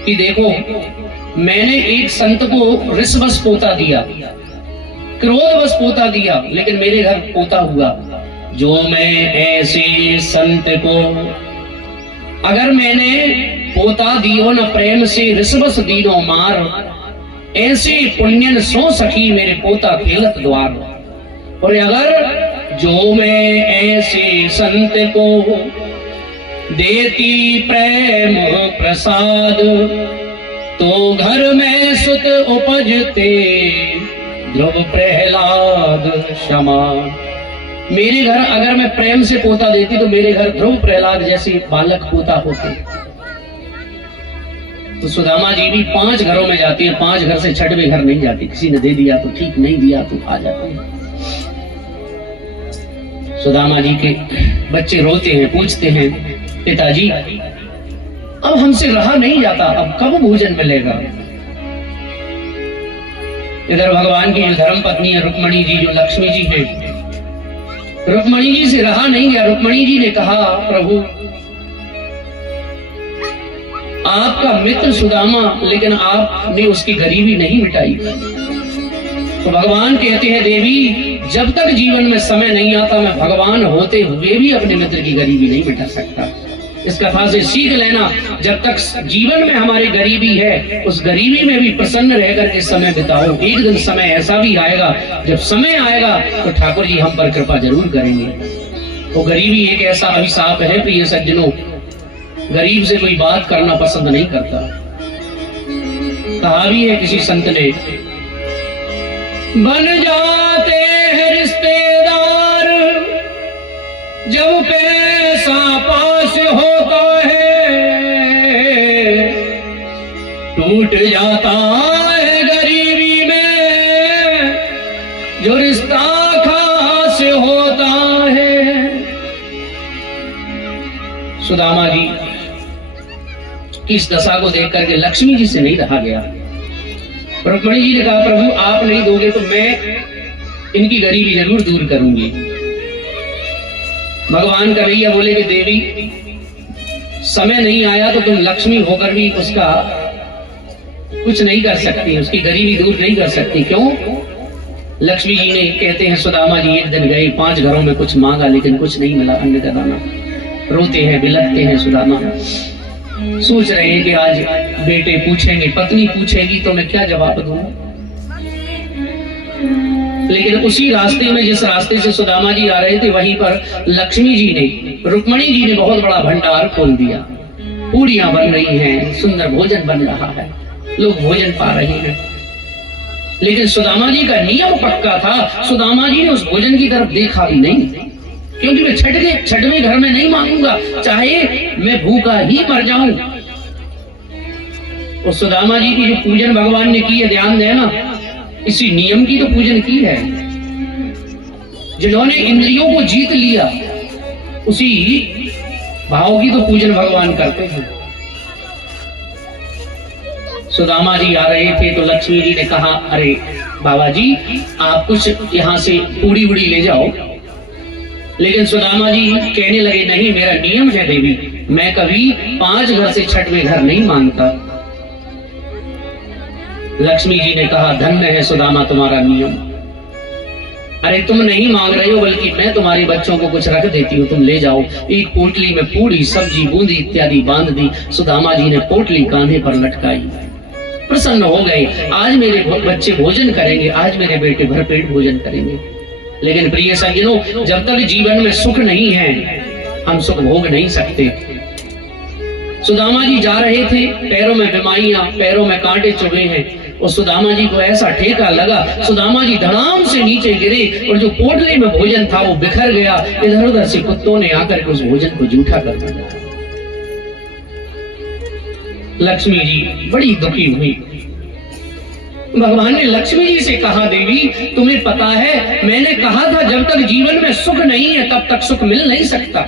कि देखो, मैंने एक संत को रिसवश पोता दिया, क्रोधवश पोता दिया, लेकिन मेरे घर पोता हुआ। जो मैं ऐसे संत को अगर मैंने पोता दियो न प्रेम से रिसवश दीनो मार, ऐसे पुण्यन सो सखी मेरे पोता खेलत द्वार। और अगर जो मैं ऐसे संत को देती प्रेम प्रसाद, तो घर में सुत उपजते ध्रुव प्रहलाद समान। मेरे घर अगर मैं प्रेम से पोता देती तो मेरे घर ध्रुव प्रहलाद जैसे बालक पोता होते। तो सुदामा जी भी 5 घरों में जाती है, 5 घर से 6वें घर नहीं जाती। किसी ने दे दिया तो ठीक, नहीं दिया तो आ जाते हैं। सुदामा जी के बच्चे रोते हैं, पूछते हैं पिताजी अब हमसे रहा नहीं जाता, अब कब भोजन मिलेगा। इधर भगवान की जो धर्म पत्नी है रुक्मणी जी, जो लक्ष्मी जी है, रुक्मणी जी से रहा नहीं गया। रुक्मणी जी ने कहा प्रभु आपका मित्र सुदामा, लेकिन आपने उसकी गरीबी नहीं मिटाई। तो भगवान कहते हैं देवी जब तक जीवन में समय नहीं आता मैं भगवान होते हुए भी अपने मित्र की गरीबी नहीं मिटा सकता। इस कथा से सीख लेना, जब तक जीवन में हमारी गरीबी है उस गरीबी में भी प्रसन्न रह करके समय बिताओ। एक दिन समय ऐसा भी आएगा, जब समय आएगा तो ठाकुर जी हम पर कृपा जरूर करेंगे। वो गरीबी एक ऐसा अभिशाप है प्रिय सज्जनों, गरीब से कोई बात करना पसंद नहीं करता। कहा भी है किसी संत ने, बन जाते हैं रिश्तेदार जब पैसा पास होता है, टूट जाता है गरीबी में जो रिश्ता खास होता है। सुदामा जी की इस दशा को देख करके लक्ष्मी जी से नहीं रहा गया। रुक्मणी जी ने कहा प्रभु आप नहीं दोगे तो मैं इनकी गरीबी जरूर दूर करूंगी। भगवान कन्हैया बोले कि देवी समय नहीं आया तो तुम लक्ष्मी होकर भी उसका कुछ नहीं कर सकती, उसकी गरीबी दूर नहीं कर सकती। क्यों? लक्ष्मी जी ने कहते हैं सुदामा जी एक दिन गए, 5 घरों में कुछ मांगा लेकिन कुछ नहीं मिला, अन्न का दाना। रोते हैं, बिलखते हैं सुदामा, सोच रहे हैं कि आज बेटे पूछेंगे, पत्नी पूछेगी तो मैं क्या जवाब दूं। लेकिन उसी रास्ते में, जिस रास्ते से सुदामा जी आ रहे थे, वहीं पर लक्ष्मी जी ने, रुक्मणी जी ने बहुत बड़ा भंडार खोल दिया। पूड़ियां बन रही हैं, सुंदर भोजन बन रहा है, लोग भोजन पा रहे हैं। लेकिन सुदामा जी का नियम पक्का था, सुदामा जी ने उस भोजन की तरफ देखा भी नहीं, क्योंकि मैं 6वें घर में नहीं मांगूंगा, चाहे मैं भूखा ही मर जाऊं। और सुदामा जी की जो पूजन भगवान ने की है, ध्यान देना, इसी नियम की तो पूजन की है। जिन्होंने इंद्रियों को जीत लिया उसी भाव की तो पूजन भगवान करते हैं। सुदामा जी आ रहे थे तो लक्ष्मी जी ने कहा अरे बाबा जी आप कुछ यहाँ से पूड़ी उड़ी ले जाओ। लेकिन सुदामा जी कहने लगे नहीं, मेरा नियम है देवी, मैं कभी 5 घर से 6वें घर नहीं मांगता। लक्ष्मी जी ने कहा धन्य है सुदामा तुम्हारा नियम। अरे तुम नहीं मांग रहे हो, बल्कि मैं तुम्हारे बच्चों को कुछ रख देती हूँ, तुम ले जाओ। एक पोटली में पूड़ी, सब्जी, बूंदी इत्यादि बांध दी। सुदामा जी ने पोटली कांधे पर लटकाई, प्रसन्न हो गए। आज मेरे बच्चे भोजन करेंगे, आज मेरे बेटे भरपेट भोजन करेंगे। लेकिन प्रिय सज्जनों, जब तक जीवन में सुख नहीं है हम सुख भोग नहीं सकते। सुदामा जी जा रहे थे, पैरों में बीमारियां, पैरों में कांटे चुभे हैं, और सुदामा जी को ऐसा ठेका लगा, सुदामा जी धड़ाम से नीचे गिरे और जो पोटली में भोजन था वो बिखर गया। इधर उधर से कुत्तों ने आकर के उस भोजन को जूठा कर दिया। लक्ष्मी जी बड़ी दुखी हुई। भगवान ने लक्ष्मी जी से कहा देवी तुम्हें पता है मैंने कहा था जब तक जीवन में सुख नहीं है तब तक सुख मिल नहीं सकता।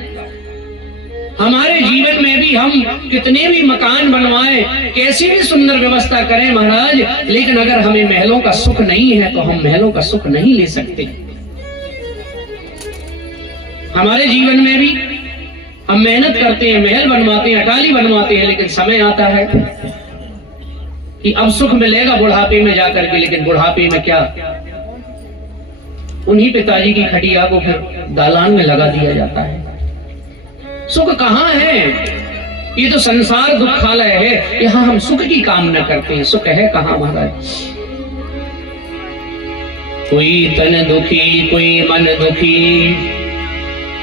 हमारे जीवन में भी हम कितने भी मकान बनवाएं, कैसी भी सुंदर व्यवस्था करें महाराज, लेकिन अगर हमें महलों का सुख नहीं है तो हम महलों का सुख नहीं ले सकते। हमारे जीवन में भी हम मेहनत करते हैं, महल बनवाते हैं, अटाली बनवाते हैं, लेकिन समय आता है कि अब सुख मिलेगा बुढ़ापे में जाकर के। लेकिन बुढ़ापे में क्या, उन्हीं पिताजी की खटिया को फिर दालान में लगा दिया जाता है। सुख कहाँ है? ये तो संसार दुखालय है, यहाँ हम सुख की कामना करते हैं। सुख है कहाँ महाराज? कोई तन दुखी, कोई मन दुखी,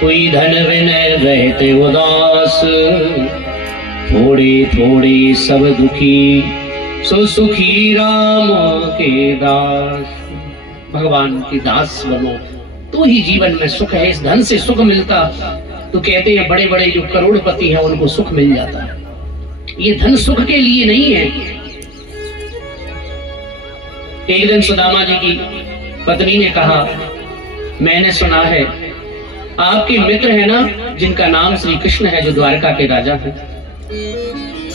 कोई धन विनय रहते उदास, थोड़े थोड़े सब दुखी, सो सुखी राम के दास। भगवान के दास बनो तो ही जीवन में सुख है। इस धन से सुख मिलता तो कहते हैं बड़े बड़े जो करोड़पति हैं उनको सुख मिल जाता है। ये धन सुख के लिए नहीं है। एक दिन सुदामा जी की पत्नी ने कहा, मैंने सुना है आपके मित्र है ना जिनका नाम श्री कृष्ण है, जो द्वारका के राजा हैं,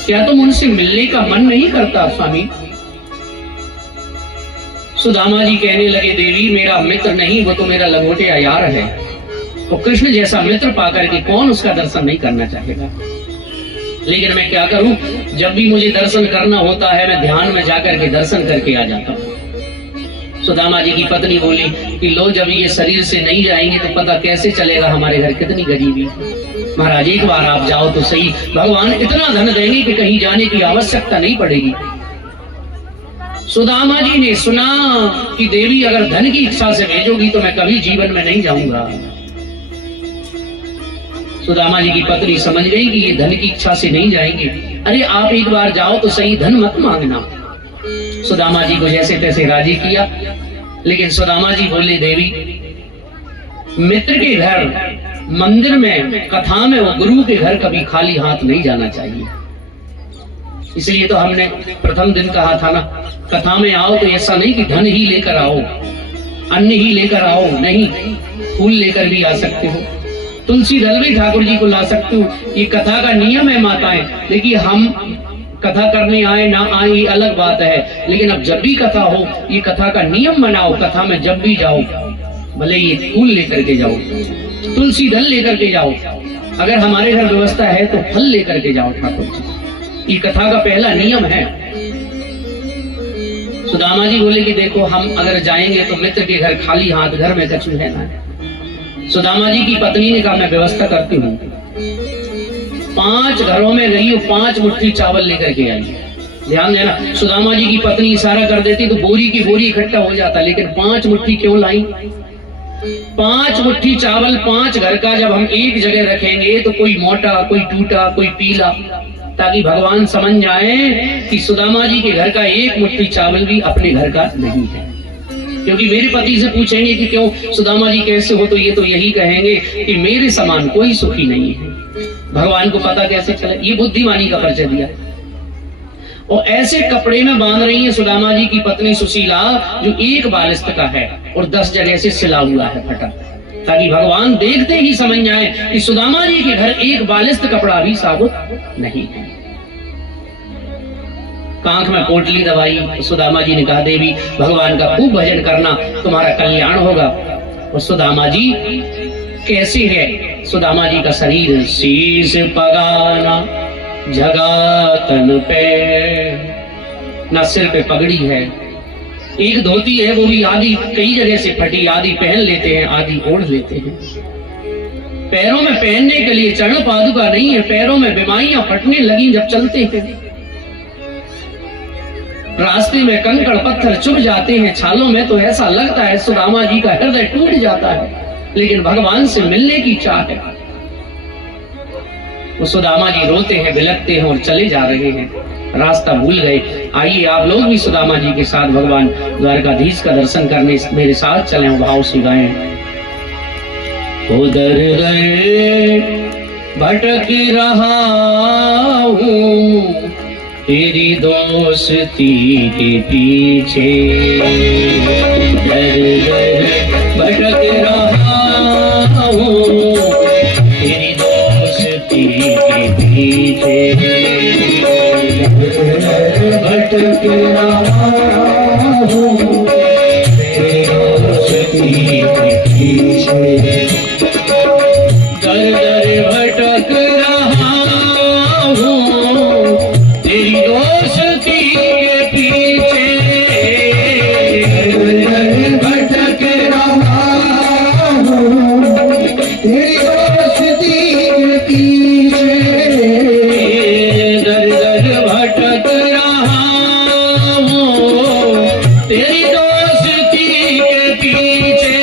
क्या तुम उनसे मिलने का मन नहीं करता स्वामी? सुदामा जी कहने लगे, देवी मेरा मित्र नहीं, वो तो मेरा लंगोटिया यार है। तो कृष्ण जैसा मित्र पाकर के कौन उसका दर्शन नहीं करना चाहेगा? लेकिन मैं क्या करूं, जब भी मुझे दर्शन करना होता है मैं ध्यान में जाकर के दर्शन करके आ जाता हूं। सुदामा जी की पत्नी बोली कि लो, जब ये शरीर से नहीं जाएंगे तो पता कैसे चलेगा हमारे घर कितनी गरीबी। महाराज एक बार आप जाओ तो सही, भगवान इतना धन देंगे कि कहीं जाने की आवश्यकता नहीं पड़ेगी। सुदामा जी ने सुना कि देवी अगर धन की इच्छा से भेजोगी तो मैं कभी जीवन में नहीं जाऊंगा। सुदामा जी की पत्नी समझ गई कि ये धन की इच्छा से नहीं जाएंगे। अरे आप एक बार जाओ तो सही, धन मत मांगना। सुदामा जी को जैसे तैसे राजी किया, लेकिन सुदामा जी बोले, देवी मित्र के घर मंदिर में कथा में वो गुरु के घर कभी खाली हाथ नहीं जाना चाहिए। इसलिए तो हमने प्रथम दिन कहा था ना, कथा में आओ तो ऐसा नहीं कि धन ही लेकर आओ, अन्न ही लेकर आओ, नहीं, फूल लेकर भी आ सकते हो, तुलसी दल भी ठाकुर जी को ला सकते हो। ये कथा का नियम है माताएं। देखिए हम कथा करने आए ना आए ये अलग बात है, लेकिन अब जब भी कथा हो ये कथा का नियम बनाओ। कथा में जब भी जाओ भले ये फूल लेकर के जाओ, तुलसी दल लेकर के जाओ, अगर हमारे घर व्यवस्था है तो फल लेकर के जाओ ठाकुर जी। ये कथा का पहला नियम है। सुदामा जी बोले कि देखो हम अगर जाएंगे तो मित्र के घर खाली हाथ, घर में कछु है ना। सुदामा जी की पत्नी ने कहा मैं व्यवस्था करती हूँ। 5 घरों में गई, 5 मुट्ठी चावल लेकर के आई। ध्यान देना, सुदामा जी की पत्नी इशारा कर देती तो बोरी की बोरी इकट्ठा हो जाता, लेकिन 5 मुट्ठी क्यों लाई? 5 मुट्ठी चावल 5 घर का जब हम एक जगह रखेंगे तो कोई मोटा, कोई टूटा, कोई पीला, ताकि भगवान समझ जाए कि सुदामा जी के घर का 1 मुट्ठी चावल भी अपने घर का नहीं है। क्योंकि मेरे पति से पूछेंगे कि क्यों सुदामा जी कैसे हो, तो ये तो यही कहेंगे कि मेरे समान कोई सुखी नहीं है। भगवान को पता कैसे चले? ये बुद्धिमानी का परिचय दिया। और ऐसे कपड़े में बांध रही है सुदामा जी की पत्नी सुशीला, जो 1 बालिस्त का है और 10 जगह से सिला हुआ है फटा, ताकि भगवान देखते ही समझ जाए कि सुदामा जी के घर 1 बालिस्त कपड़ा भी साबुत नहीं है। कांख में पोटली दवाई। तो सुदामा जी ने कहा, देवी भगवान का खूब भजन करना, तुम्हारा कल्याण होगा। और सुदामा जी कैसे है? सुदामा जी का शरीर शीश पगाना जगा तन पे, ना सिर पे पगड़ी है, एक धोती है वो भी आधी कई जगह से फटी, आधी पहन लेते हैं आधी ओढ़ लेते हैं। पैरों में पहनने के लिए चरण पादुका नहीं है, पैरों में बीमारियां फटने लगी जब चलते हैं। रास्ते में कंकड़ पत्थर चुभ जाते हैं छालों में, तो ऐसा लगता है सुदामा जी का हृदय टूट जाता है, लेकिन भगवान से मिलने की चाह है। वो सुदामा जी रोते हैं, बिलखते हैं और चले जा रहे हैं, रास्ता भूल गए। आइए आप लोग भी सुदामा जी के साथ भगवान द्वारकाधीश का दर्शन करने मेरे साथ चलें, भाव से गाएं। उधर गए भटक रहा हूँ तेरी दोस्ती के पीछे, दर दर भटक रहा हूँ तेरी दोस्ती के पीछे, भटक रहा हूँ तेरी दोस्ती के पीछे, दर दर भटक रहा हूँ तेरी दोस्ती के पीछे, भटक रहा हूँ तेरी दोस्ती के पीछे, दर दर भटक रहा हूँ तेरी दोस्ती के पीछे,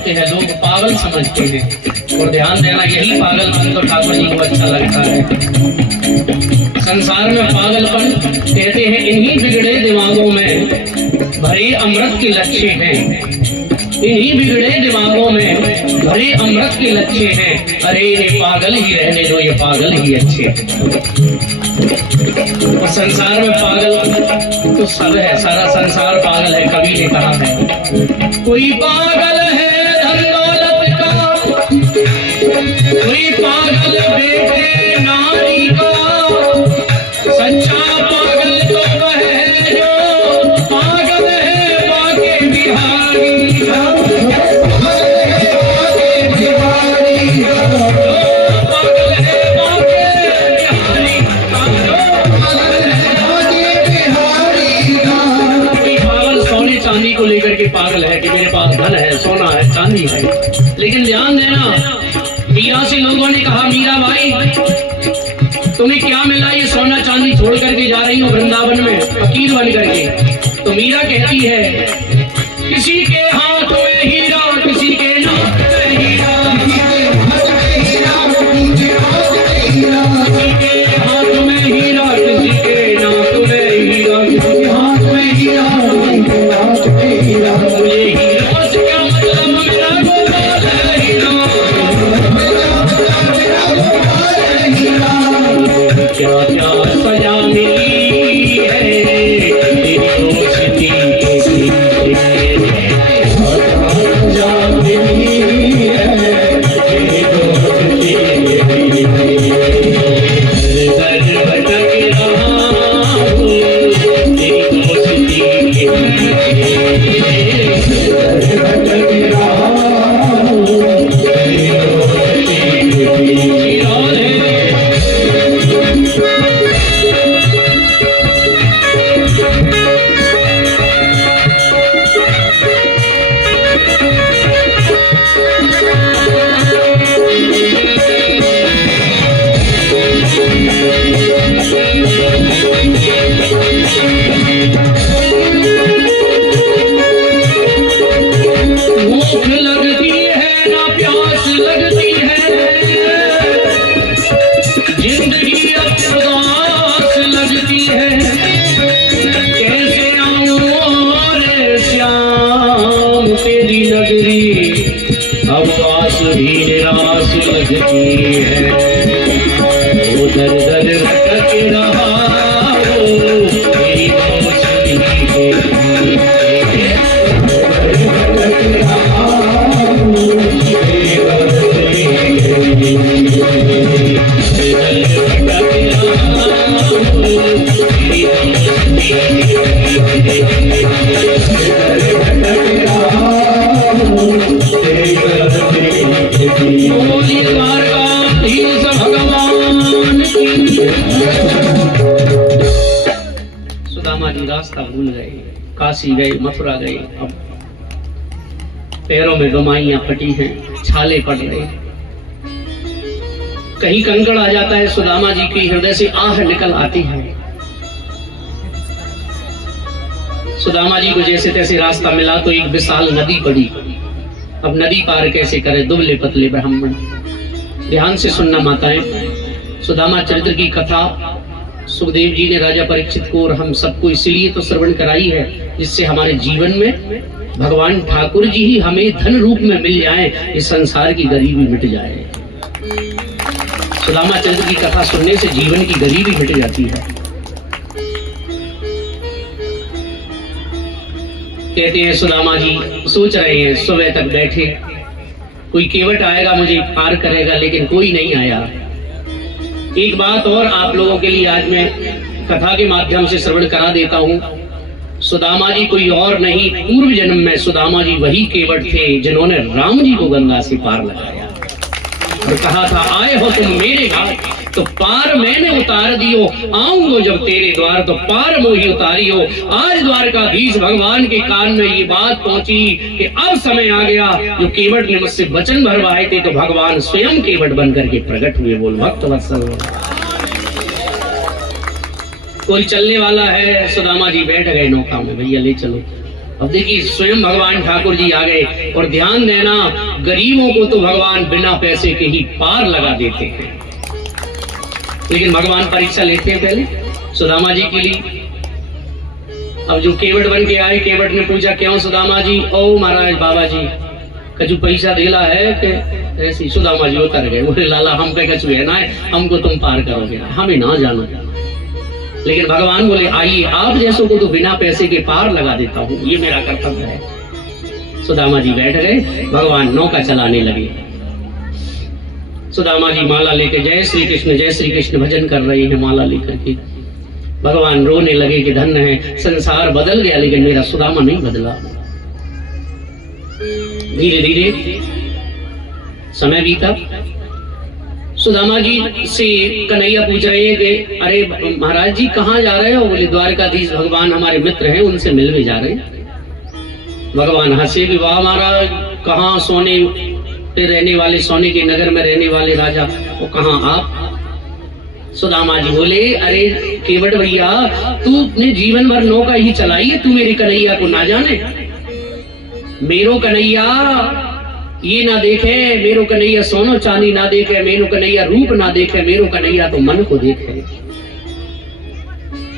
कहते हैं लोग पागल समझते हैं, और ध्यान देना यही पागलपन तो ठाकुर जी को अच्छा लगता है। संसार में पागलपन कहते हैं इन्हीं बिगड़े दिमागों में भरे अमृत के लक्ष्य हैं, इन्हीं बिगड़े दिमागों में भरे अमृत के लक्ष्य हैं। अरे ये पागल ही रहने दो, ये पागल ही अच्छे हैं। और संसार में पागल तो सब है, सारा संसार पागल है। कवि ने कहा है कोई पागल है धन दौलत का, कोई पागल बेटे नारी का, सच्चा पागल तो वह जो पागल है बाके बिहारी का, चांदी को लेकर के पागल है कि मेरे पास धन है, सोना है, चांदी है। लेकिन ध्यान देना, मीरा से लोगों ने कहा मीरा भाई तुम्हें क्या मिला, ये सोना चांदी छोड़ करके जा रही हो वृंदावन में फकीर बन करके। तो मीरा कहती है किसी के हाथ में हीरा, किसी के नाक में हीरा, किसी के हाथ में हीरा, किसी के नाक में हीरा, किसी के हाथ में हीरा। मुझे हीरा से क्या मतलब, मेरा गोपाल है हीरा, क्या क्या सजा मिली है तेरी दोस्ती के पीछे, सजा मिली है तेरी दोस्ती के पीछे, दर भटक रहा हूँ तेरी दोस्ती के पीछे, दर भटक रहा हूँ तेरी दोस्ती के पीछे। भूख लगती है ना प्यास लगती है, जिंदगी अब उदास लगती है, कैसे आऊं रे श्याम तेरी नगरी, अब आस भी निराश लगती है, उधर दर भटक रहा हूँ तेरी दोस्ती के पीछे। सुदामा जी रास्ता भूल गए, काशी गए, मथुरा गए, अब पैरों में डुमाइयां फटी हैं, छाले पड़ रहे, कहीं कंकड़ आ जाता है, सुदामा जी की हृदय से आह निकल आती है। सुदामा जी को जैसे तैसे रास्ता मिला तो एक विशाल नदी पड़ी, अब नदी पार कैसे करे, दुबले पतले ब्राह्मण। ध्यान से सुनना माताएं, सुदामा चरित्र की कथा सुखदेव जी ने राजा परीक्षित को और हम सबको इसलिए तो श्रवण कराई है जिससे हमारे जीवन में भगवान ठाकुर जी ही हमें धन रूप में मिल जाए, इस संसार की गरीबी मिट जाए। सुदामा चरित्र की कथा सुनने से जीवन की गरीबी मिट जाती है। कहते हैं सुदामा जी सोच रहे हैं, सुबह तक बैठे, कोई केवट आएगा मुझे पार करेगा, लेकिन कोई नहीं आया। एक बात और आप लोगों के लिए आज मैं कथा के माध्यम से श्रवण करा देता हूँ। सुदामा जी कोई और नहीं, पूर्व जन्म में सुदामा जी वही केवट थे जिन्होंने राम जी को गंगा से पार लगाया और कहा था आए हो तुम मेरे घाट तो पार मैंने उतार दियो, आऊंगो जब तेरे द्वार तो पार मोही उतारियो। आज द्वारकाधीश भगवान के कान में ये बात पहुंची कि अब समय आ गया, जो केवट ने मुझसे वचन भरवाए थे तो भगवान स्वयं केवट बनकर के प्रकट हुए। बोल भक्त वत्सल। कोई चलने वाला है, सुदामा जी बैठ गए नौका में, भैया ले चलो। अब देखिए स्वयं भगवान ठाकुर जी आ गए और ध्यान देना, गरीबों को तो भगवान बिना पैसे के ही पार लगा देते हैं, लेकिन भगवान परीक्षा लेते हैं पहले सुदामा जी के लिए। अब जो केवट बन के आए, केवट ने पूछा क्यों सुदामा जी? ओ महाराज बाबा जी कछु पैसा देला है कि ऐसी? सुदामा जी उतर गए, बोले लाला हम पे कछु है ना है, हमको तुम पार करोगे, हमें ना जानो। लेकिन भगवान बोले आइए, आप जैसों को तो बिना पैसे के पार लगा देता हूँ, ये मेरा कर्तव्य है। सुदामा जी बैठ गए, भगवान नौका चलाने लगे। सुदामा जी माला लेके जय श्री कृष्ण भजन कर रहे हैं माला लेकर के। भगवान रोने लगे कि धन्य है, संसार बदल गया लेकिन मेरा सुदामा नहीं बदला। धीरे धीरे समय बीता। सुदामा जी से कन्हैया पूछ रहे हैं कि अरे महाराज जी कहाँ जा रहे हो? बोले द्वारकाधीश भगवान हमारे मित्र हैं, उनसे मिलने जा रहे हैं। भगवान हंसे भी, वाह महाराज, कहाँ सोने पे रहने वाले, सोने के नगर में रहने वाले राजा, वो कहाँ आप? सुदामा जी बोले अरे केवट भैया, तू अपने जीवन भर नौका ही चलाई है, तू मेरे कन्हैया को ना जाने? मेरो कन्हैया ये ना देखे, मेरो कन्हैया सोनो चांदी ना देखे, मेरो कन्हैया रूप ना देखे, मेरो कन्हैया तो मन को देखे।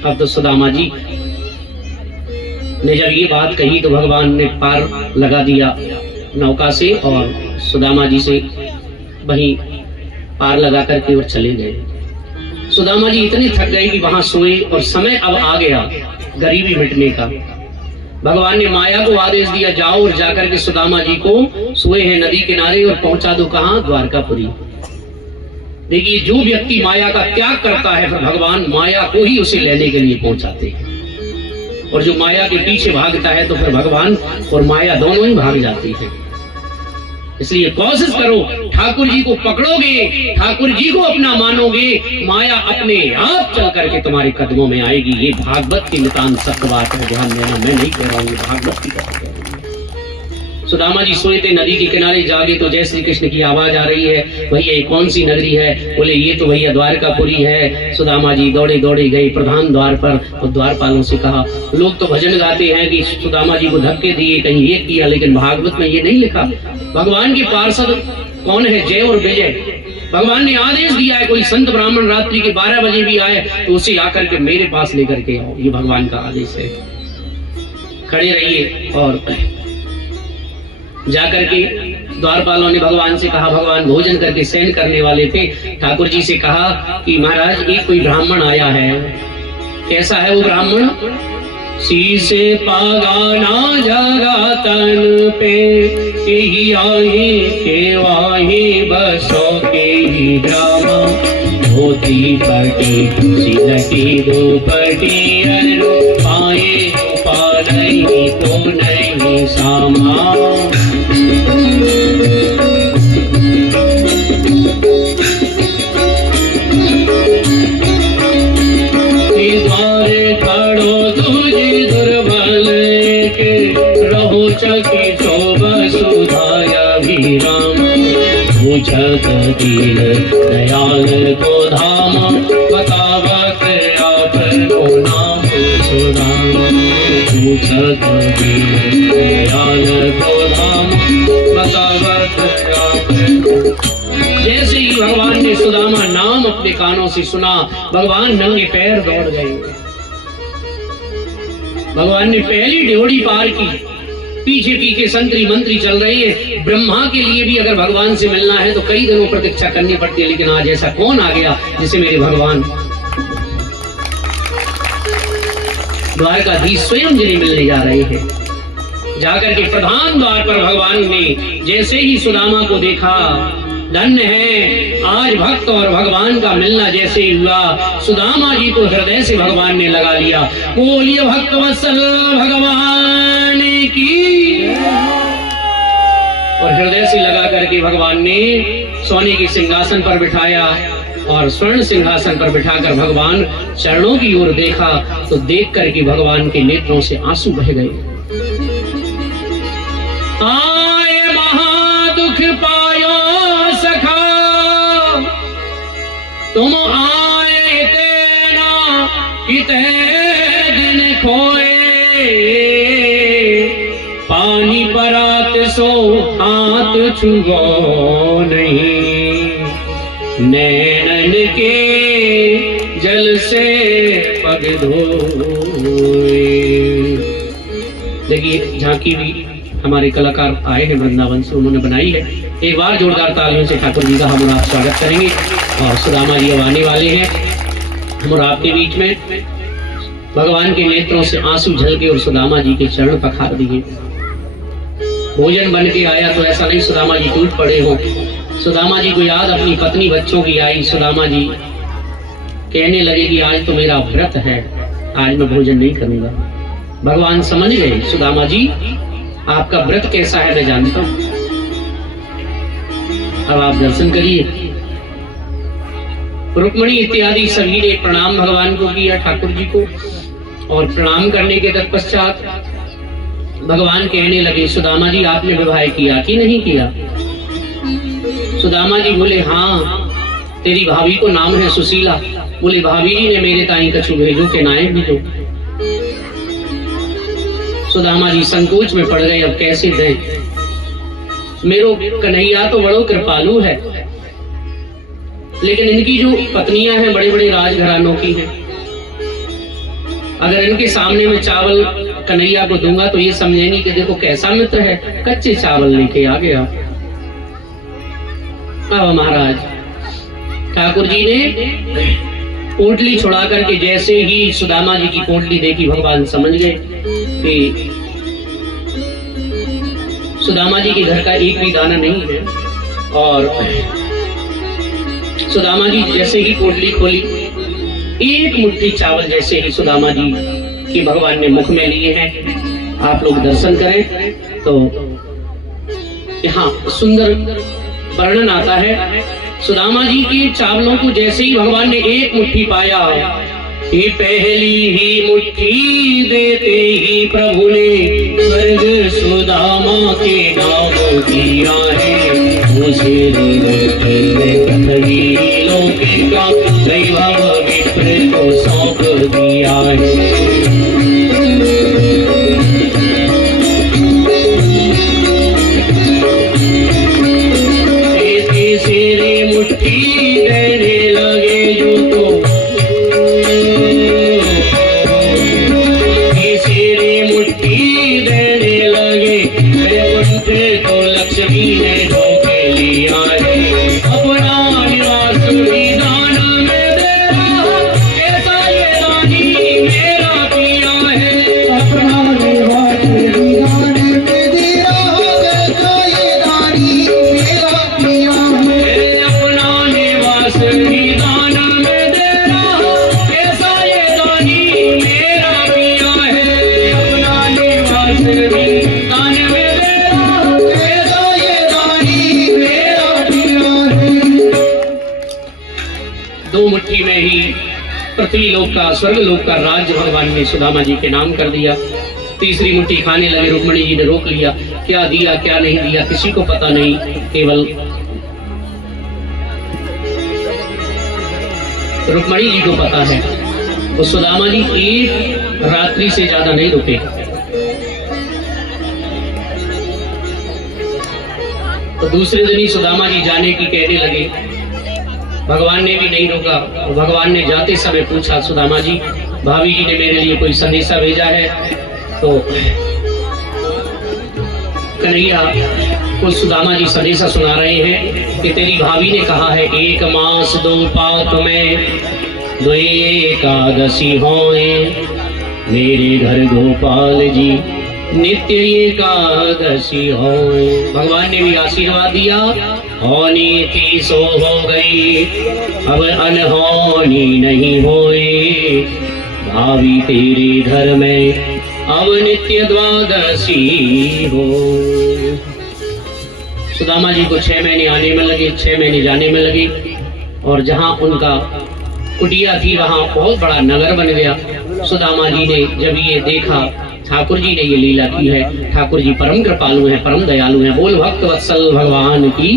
अब तो सुदामा जी ने जब ये बात कही तो भगवान ने पार लगा दिया नौका से और सुदामा जी से वहीं पार लगा करके और चले गए। सुदामा जी इतने थक गए कि वहां सोए और समय अब आ गया गरीबी मिटने का। भगवान ने माया को आदेश दिया, जाओ और जाकर के सुदामा जी को सोए हैं नदी किनारे और पहुंचा दो कहां? द्वारकापुरी। देखिए जो व्यक्ति माया का त्याग करता है फिर भगवान माया को ही उसे लेने के लिए पहुंचाते हैं, और जो माया के पीछे भागता है तो फिर भगवान और माया दोनों ही भाग जाती है। इसलिए कोशिश करो, ठाकुर जी को पकड़ोगे, ठाकुर जी को अपना मानोगे, माया अपने आप चल करके तुम्हारे कदमों में आएगी। ये भागवत की नितांत सत्य बात है, ध्यान देना, मैं नहीं कह रहा हूँ, भागवत की बात है। सुदामा जी सोए थे नदी के किनारे, जागे तो जय श्री कृष्ण की आवाज आ रही है, भैया ये कौन सी नगरी है? बोले ये तो भैया द्वारकापुरी है। सुदामा जी दौड़े दौड़े गए प्रधान द्वार पर और द्वारपालों से कहा, लोग तो भजन गाते हैं कि सुदामा जी को धक्के दिए, कहीं ये किया, लेकिन भागवत में ये नहीं लिखा। भगवान के पार्षद कौन है? जय और विजय। भगवान ने आदेश दिया है कोई संत ब्राह्मण रात्रि के 12 बजे भी आए तो उसे आकर के मेरे पास लेकर के आओ, ये भगवान का आदेश है। खड़े रहिए। और जाकर के द्वारपालों ने भगवान से कहा, भगवान भोजन करके शयन करने वाले थे, ठाकुर जी से कहा कि महाराज एक कोई ब्राह्मण आया है। कैसा है वो ब्राह्मण? शीशे पागाना जगा तन पे, यही आए के वाहे बसो के ही ड्रामा, धोती पटी सिलटी दोपटी अरु पाए पा नहीं तो नहीं सामा। दीन दयाल को धाम, बतावत आपको नाम सुदाम। पूछत दीन दयाल को धाम, बतावत आपको। जैसे ही भगवान ने सुदामा नाम अपने कानों से सुना, भगवान नंगे पैर दौड़ गए। भगवान ने पहली ड्योढ़ी पार की, पीछे पीछे संतरी मंत्री चल रहे हैं। ब्रह्मा के लिए भी अगर भगवान से मिलना है तो कई दिनों प्रतीक्षा करनी पड़ती है, लेकिन आज ऐसा कौन आ गया जिसे मेरे भगवान द्वारकाधीश स्वयं जिन्हें मिलने जा रहे हैं। जाकर के प्रधान द्वार पर भगवान ने जैसे ही सुदामा को देखा, धन्य है आज भक्त और भगवान का मिलना जैसे हुआ। सुदामा जी को हृदय से भगवान ने लगा लिया। बोलिए भक्त वत्सल भगवान की। और हृदय से लगा करके भगवान ने सोने के सिंहासन पर बिठाया और स्वर्ण सिंहासन पर बिठाकर भगवान चरणों की ओर देखा तो देख करके भगवान के नेत्रों से आंसू बह गए। आए महादुख पायो सखा, तुम आए तेना कितने दिन खोए। पानी परात सो हाथ छुओ नहीं, नैनन के जल से पग धोए। देखिए झांकी भी हमारे कलाकार आए हैं वृंदावन से, उन्होंने बनाई है। एक बार जोरदार तालियों से ठाकुर जी का हम और आप स्वागत करेंगे। और सुदामा जी अब आने वाले हैं हम और आपके बीच में। भगवान के नेत्रों से आंसू झलके और सुदामा जी के चरण पखार दिए। भोजन बन के आया तो ऐसा नहीं सुदामा जी टूट पड़े हो। सुदामा जी को याद अपनी पत्नी बच्चों की आई। सुदामा जी कहने लगे कि आज तो मेरा व्रत है, आज मैं भोजन नहीं करूंगा। भगवान समझ गए, सुदामा जी आपका व्रत कैसा है मैं जानता हूं, अब आप दर्शन करिए। रुक्मणी इत्यादि सभी ने प्रणाम भगवान को किया, ठाकुर जी को। और प्रणाम करने के तत्पश्चात भगवान कहने लगे, सुदामा जी आपने विवाह किया कि नहीं किया? सुदामा जी बोले, हाँ तेरी भाभी को नाम है सुशीला। बोले, भाभी जी ने मेरे ताई कछु भेजो के नाए भी दो। सुदामा जी संकोच में पड़ गए, अब कैसे दें? मेरो कन्हैया तो बड़ो कृपालु है, लेकिन इनकी जो पत्नियां हैं बड़े बड़े राजघरानों की हैं। अगर इनके सामने में चावल कन्हैया को दूंगा तो ये समझेंगे कि देखो कैसा मित्र है, कच्चे चावल लेके आ गया। अब महाराज ठाकुर जी ने पोटली छुड़ा करके जैसे ही सुदामा जी की पोटली देखी, भगवान समझ गए कि सुदामा जी के घर का एक भी दाना नहीं है। और सुदामा जी जैसे ही पोटली खोली, एक मुट्ठी चावल जैसे ही सुदामा जी के भगवान ने मुख में लिए हैं। आप लोग दर्शन करें तो यहाँ सुंदर वर्णन आता है। सुदामा जी के चावलों को जैसे ही भगवान ने एक मुट्ठी पाया, ये पहली ही मुट्ठी देते ही प्रभु ने स्वर्ग सुदामा के नाम किया है। उसे लौकिका वैभव विप्र को सौंप दिया है। दो मुट्ठी में ही पृथ्वी लोक का स्वर्ग लोक का राज्य भगवान ने सुदामा जी के नाम कर दिया। तीसरी मुट्ठी खाने लगे, रुक्मणी जी ने रोक लिया। क्या दिया क्या नहीं दिया किसी को पता नहीं, केवल रुक्मणी जी को पता है। तो सुदामा जी एक रात्रि से ज्यादा नहीं रुके। तो दूसरे दिन ही सुदामा जी जाने की कहने लगे। भगवान ने भी नहीं रोका। भगवान ने जाते समय पूछा, सुदामा जी भाभी जी ने मेरे लिए कोई संदेशा भेजा है? तो कन्हैया को सुदामा जी संदेशा सुना रहे हैं कि तेरी भाभी ने कहा है, 1 मास 2 पात में 2 एकादशी होए, मेरे घर गोपाल जी नित्य एकादशी होए। भगवान ने भी आशीर्वाद दिया, होनी थी सो हो गई, अब अनहोनी नहीं होए, भाभी तेरे घर में अब नित्य द्वादशी हो। सुदामा जी को 6 महीने आने में लगे, 6 महीने जाने में लगे। और जहाँ उनका कुटिया थी वहाँ बहुत बड़ा नगर बन गया। सुदामा जी ने जब ये देखा, ठाकुर जी ने ये लीला की है। ठाकुर जी परम कृपालु हैं, परम दयालु हैं। बोल भक्त वत्सल भगवान की।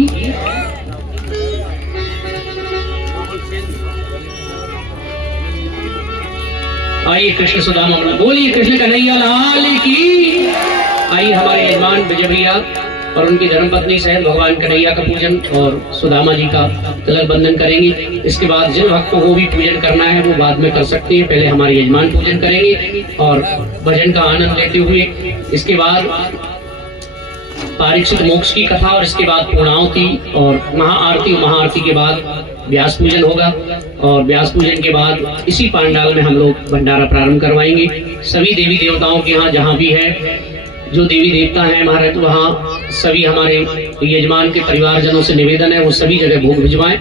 आइए कृष्ण सुदामा, बोलिए कृष्ण कन्हैया लाल की। आइए हमारे यजमान विजय भैया और उनकी धर्मपत्नी सहित भगवान कन्हैया का पूजन और सुदामा जी का तिलक बंधन करेंगे। इसके बाद जिन भक्तों को भी पूजन करना है वो बाद में कर सकते हैं, पहले हमारे यजमान पूजन करेंगे और भजन का आनंद लेते हुए इसके बाद पारीक्षित मोक्ष की कथा और इसके बाद पूर्णाहुति और महाआरती के बाद व्यास पूजन होगा और व्यास पूजन के बाद इसी पांडाल में हम लोग भंडारा प्रारंभ करवाएंगे। सभी देवी देवताओं के यहाँ जहाँ भी है जो देवी देवता है हमारे तो वहाँ सभी हमारे यजमान के परिवारजनों से निवेदन है वो सभी जगह भोग भिजवाएं,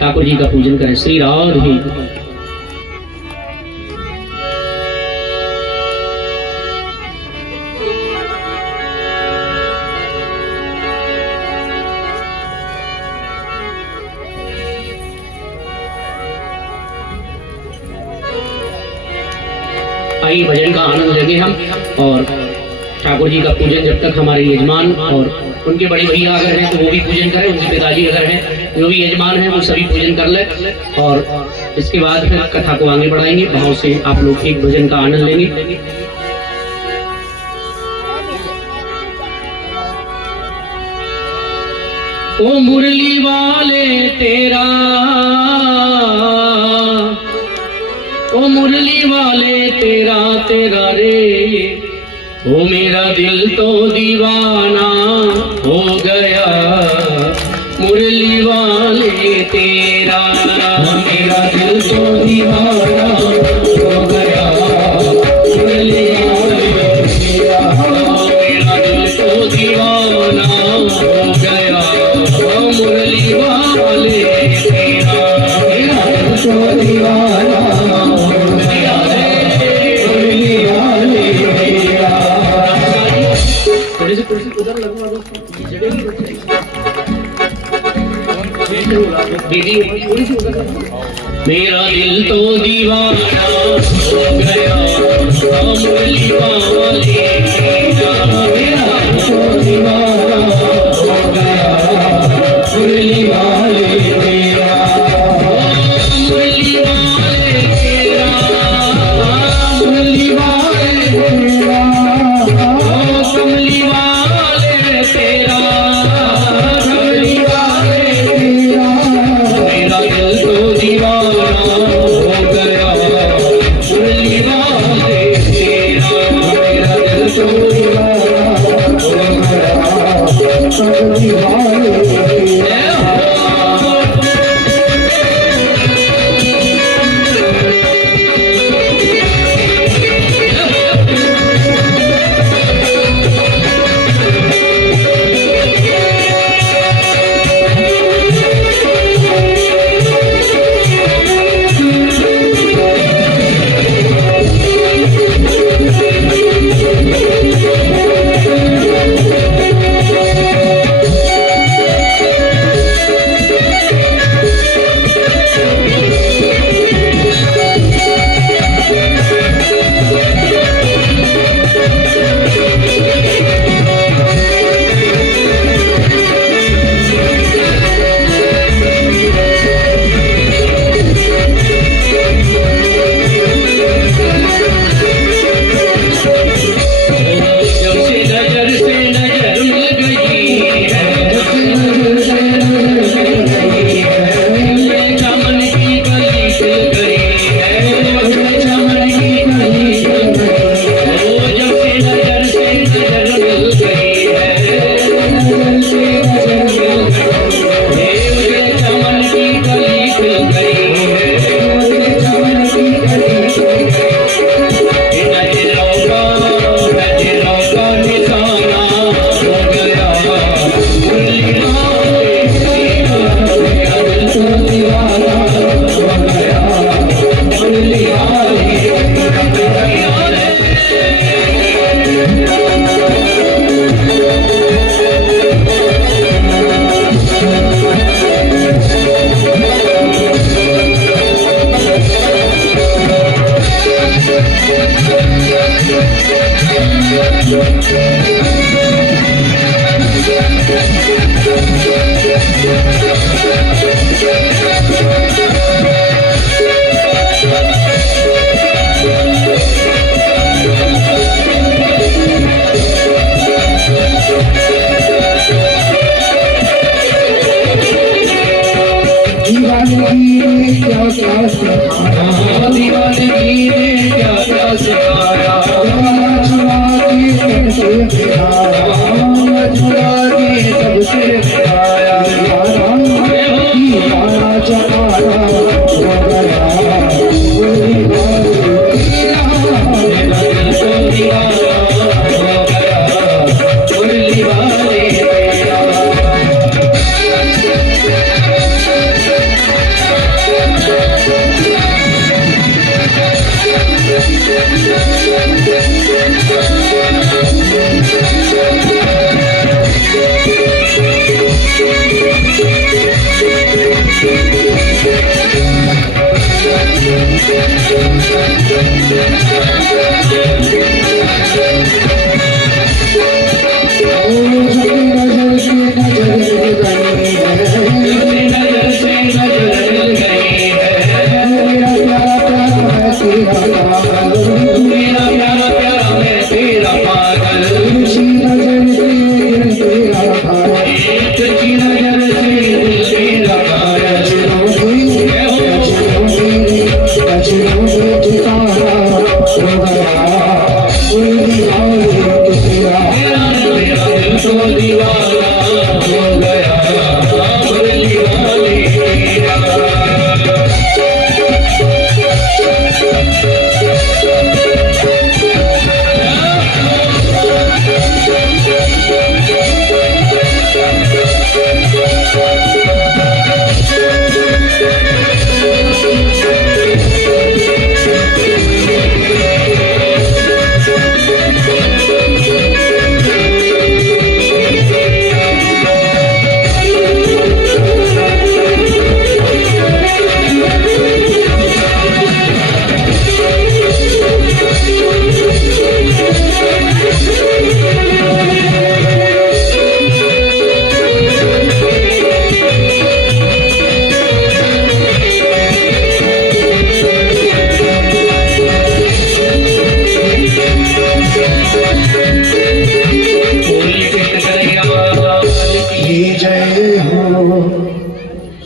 ठाकुर जी का पूजन करें। श्री राधे। आइए भजन का आनंद लेंगे हम और ठाकुर जी का पूजन जब तक हमारे यजमान और उनके बड़े भैया अगर हैं तो वो भी पूजन करें, उनके पिताजी अगर हैं जो भी यजमान हैं वो सभी पूजन कर ले और इसके बाद फिर कथा को आगे बढ़ाएंगे। भाव से आप लोग एक भजन का आनंद लेंगे। ओ मुरली वाले तेरा, ओ मुरली वाले तेरा तेरा रे, ओ मेरा दिल तो दीवाना हो गया। मुरली वाले तेरा, मेरा दिल तो दीवाना हो गया। मुरली वाले तेरा, मेरा दिल तो दीवाना हो गया। मुरली वाले तेरा, मेरा दिल तो दीवाना हो गया। मुरली वाले तेरा। थोड़ी सी उधर लगवा दो, जगह नहीं दीदी थोड़ी सी उधर। मेरा दिल तो दीवाना हो गया। मुरली वाले तेरा, मेरा दिल तो दीवाना हो गया। मुरली वाले तेरा, मुरली वाले तेरा, मुरली वाले तेरा, कमली वाले तेरा, कमली वाले तेरा। मेरा दिल तो दीवाना हो गया। मुरली वाले तेरा, मेरा दिल तो दीवाना हो गया। कमली वाले तेरा। दीवानगी ने क्या क्या सिखाया, दीवानगी ने क्या क्या सिखाया, छुड़ा के सबसे मिलाया, छुड़ा के सबसे मिलाया, दीवाना जमाना हो गया,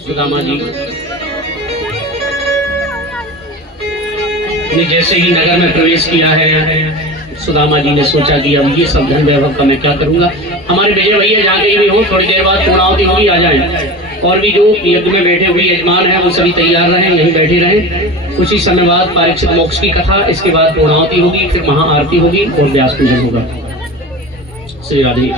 सुदामा जी ने जैसे ही नगर में प्रवेश किया है, सुदामा जी ने सोचा कि अब ये सब धन वैभव का मैं क्या करूंगा। हमारे विजय भैया जहाँ कहीं भी हो, थोड़ी देर बाद पूर्णाहुति होगी, आ जाए। और भी जो यज्ञ में बैठे हुए यजमान हैं वो सभी तैयार रहें, यहीं बैठे रहें। कुछ ही समय बाद परीक्षित मोक्ष की कथा, इसके बाद पूर्णाहुति होगी, फिर महाआरती होगी और व्यास पूजन होगा। श्री राधे।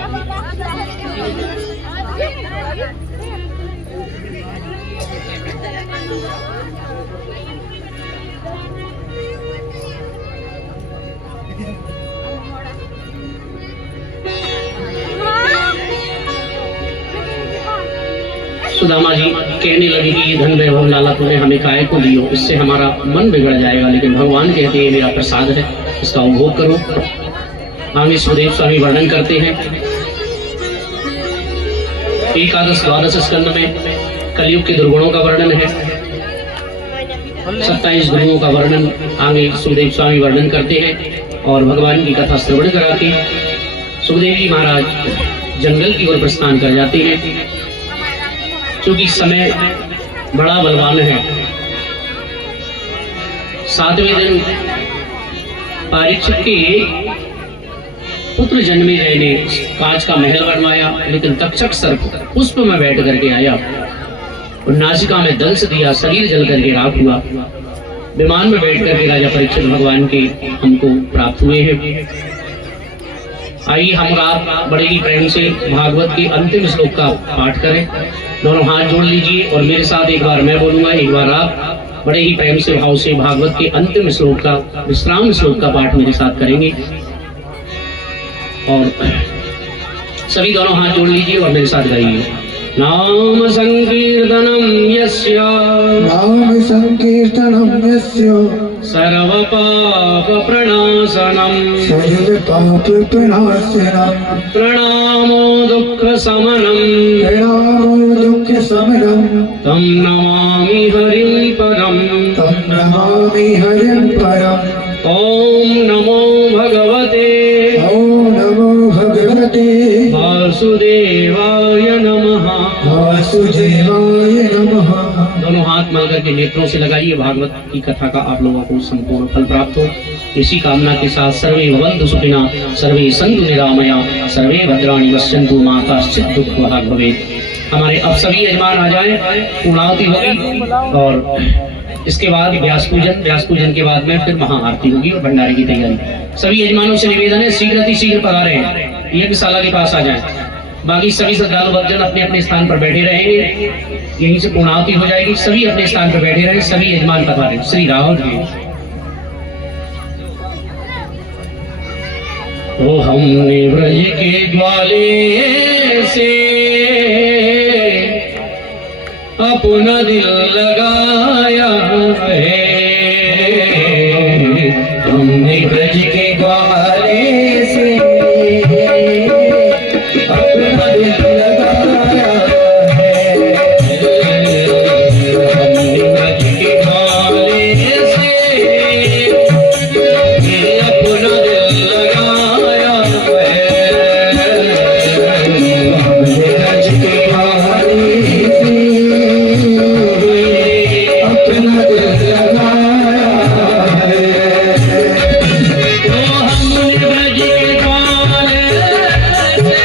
सुदामा जी कहने लगे कि ये धन वैभव लाला तूने हमें काहे को दियो, इससे हमारा मन बिगड़ जाएगा। लेकिन भगवान कहते हैं मेरा प्रसाद है, इसका उपभोग करो। आगे सुदेव स्वामी वर्णन करते हैं 11-12 स्कंद में कलयुग के दुर्गुणों का वर्णन है, 27 गुरुओं का वर्णन आगे सुखदेव स्वामी वर्णन करते हैं और भगवान की कथा श्रवण कराते हैं। सुखदेव जी महाराज जंगल की ओर प्रस्थान कर जाते हैं, क्योंकि समय बड़ा बलवान है। 7वें दिन परीक्षित के पुत्र जन्मे ने कांच का महल बनवाया, लेकिन तक्षक सर्प पुष्प में बैठ करके आया और नासिका में दंश दिया, शरीर जल करके राख हुआ। विमान में बैठ करके राजा परीक्षित भगवान के हमको प्राप्त हुए हैं। आइए हम आप बड़े ही प्रेम से भागवत के अंतिम श्लोक का पाठ करें। दोनों हाथ जोड़ लीजिए और मेरे साथ एक बार मैं बोलूंगा, एक बार आप बड़े ही प्रेम से भाव से भागवत के अंतिम श्लोक का, विश्राम श्लोक का पाठ मेरे साथ करेंगे। और सभी दोनों हाथ जोड़ लीजिए और मेरे साथ गाइए। नाम संकीर्तनम यस्य, नाम संकीर्तनम यस्य, सर्व पाप प्रणाशनम, सर्व पाप प्रणाशनम, प्रणामो दुःख समनम, प्रणामो दुःख समनम, तम नमामि हरिं परम, तम नमामि हरिं परम। ओम नमो भगवते, ओम नमो भगवते वासुदेवाय नमः। वासुदेवाय नमः। दोनों हाथ मलकर के नेत्रों से लगाइए। भागवत की कथा का आप लोगों को संपूर्ण फल प्राप्त हो, इसी कामना के साथ सर्वे भवन्तु सुखिनः, सर्वे सन्तु निरामया, सर्वे भद्राणि पश्यन्तु मा कश्चित् दुःखभाग् भवेत्। हमारे अब सभी यजमान आ जाएं, पूर्णाहुति होगी और इसके बाद व्यास पूजन के बाद में फिर महाआरती होगी और भंडारे की तैयारी। सभी यजमानों से निवेदन है शीघ्र अतिशीघ्र पधारें, यज्ञशाला के पास आ जाएं। बाकी सभी श्रद्धालु भक्तजन अपने अपने स्थान पर बैठे रहेंगे, यहीं से पूर्णाहुति हो जाएगी। सभी अपने स्थान पर बैठे रहें, सभी यजमान पधारें। श्री राम जी। ओ हमने ब्रज के ज्वाले से अपना दिल लगाया है, हमने ब्रज के ग्वाले से अपना दिल लगाया है, हमने ब्रज के ग्वाले से अपना दिल लगाया है, हमने ब्रज के ग्वाले से अपना दिल लगाया है। ओ हमने ब्रज के ग्वाले से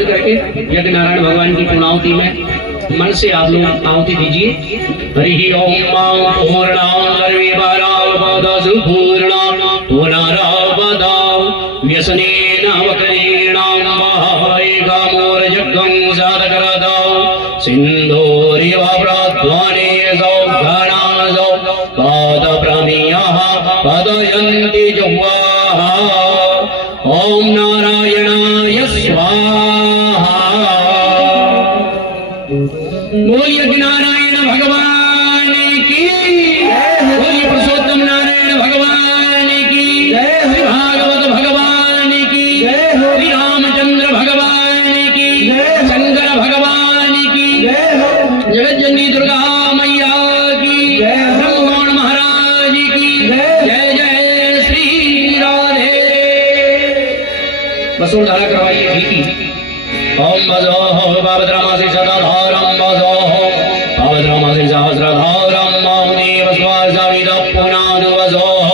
प्रबुद्ध करके यज्ञ नारायण भगवान की पूर्णाहुति में मन से आप लोग आहुति दीजिए। हरि ओम पूर्णा पुनरावदा व्यसनेन वकरेणां वायगामोरजग्गं साधकरदा सिन्धोरिव प्राध्वाने सौघनासौ पादप्रमेयः पदयन्ति जह्वाः ओम नारायणाय स्वाहा। बोलिए नारायण भगवान की, बोलिए पुरुषोत्तम नारायण भगवान की, श्री भागवत भगवान की, श्री रामचंद्र भगवान की, शंकर भगवान की, जगत जननी दुर्गा मैया की, ब्रह्मगौण महाराज की जय जय श्री राधे। बसों धारा करवाइए घी की। ओम भजोः पावद्रामासि सदाधारं भजोः पावद्रामासि सहस्रधारं माहुदेव स्वासाविदः पुनाद वजोः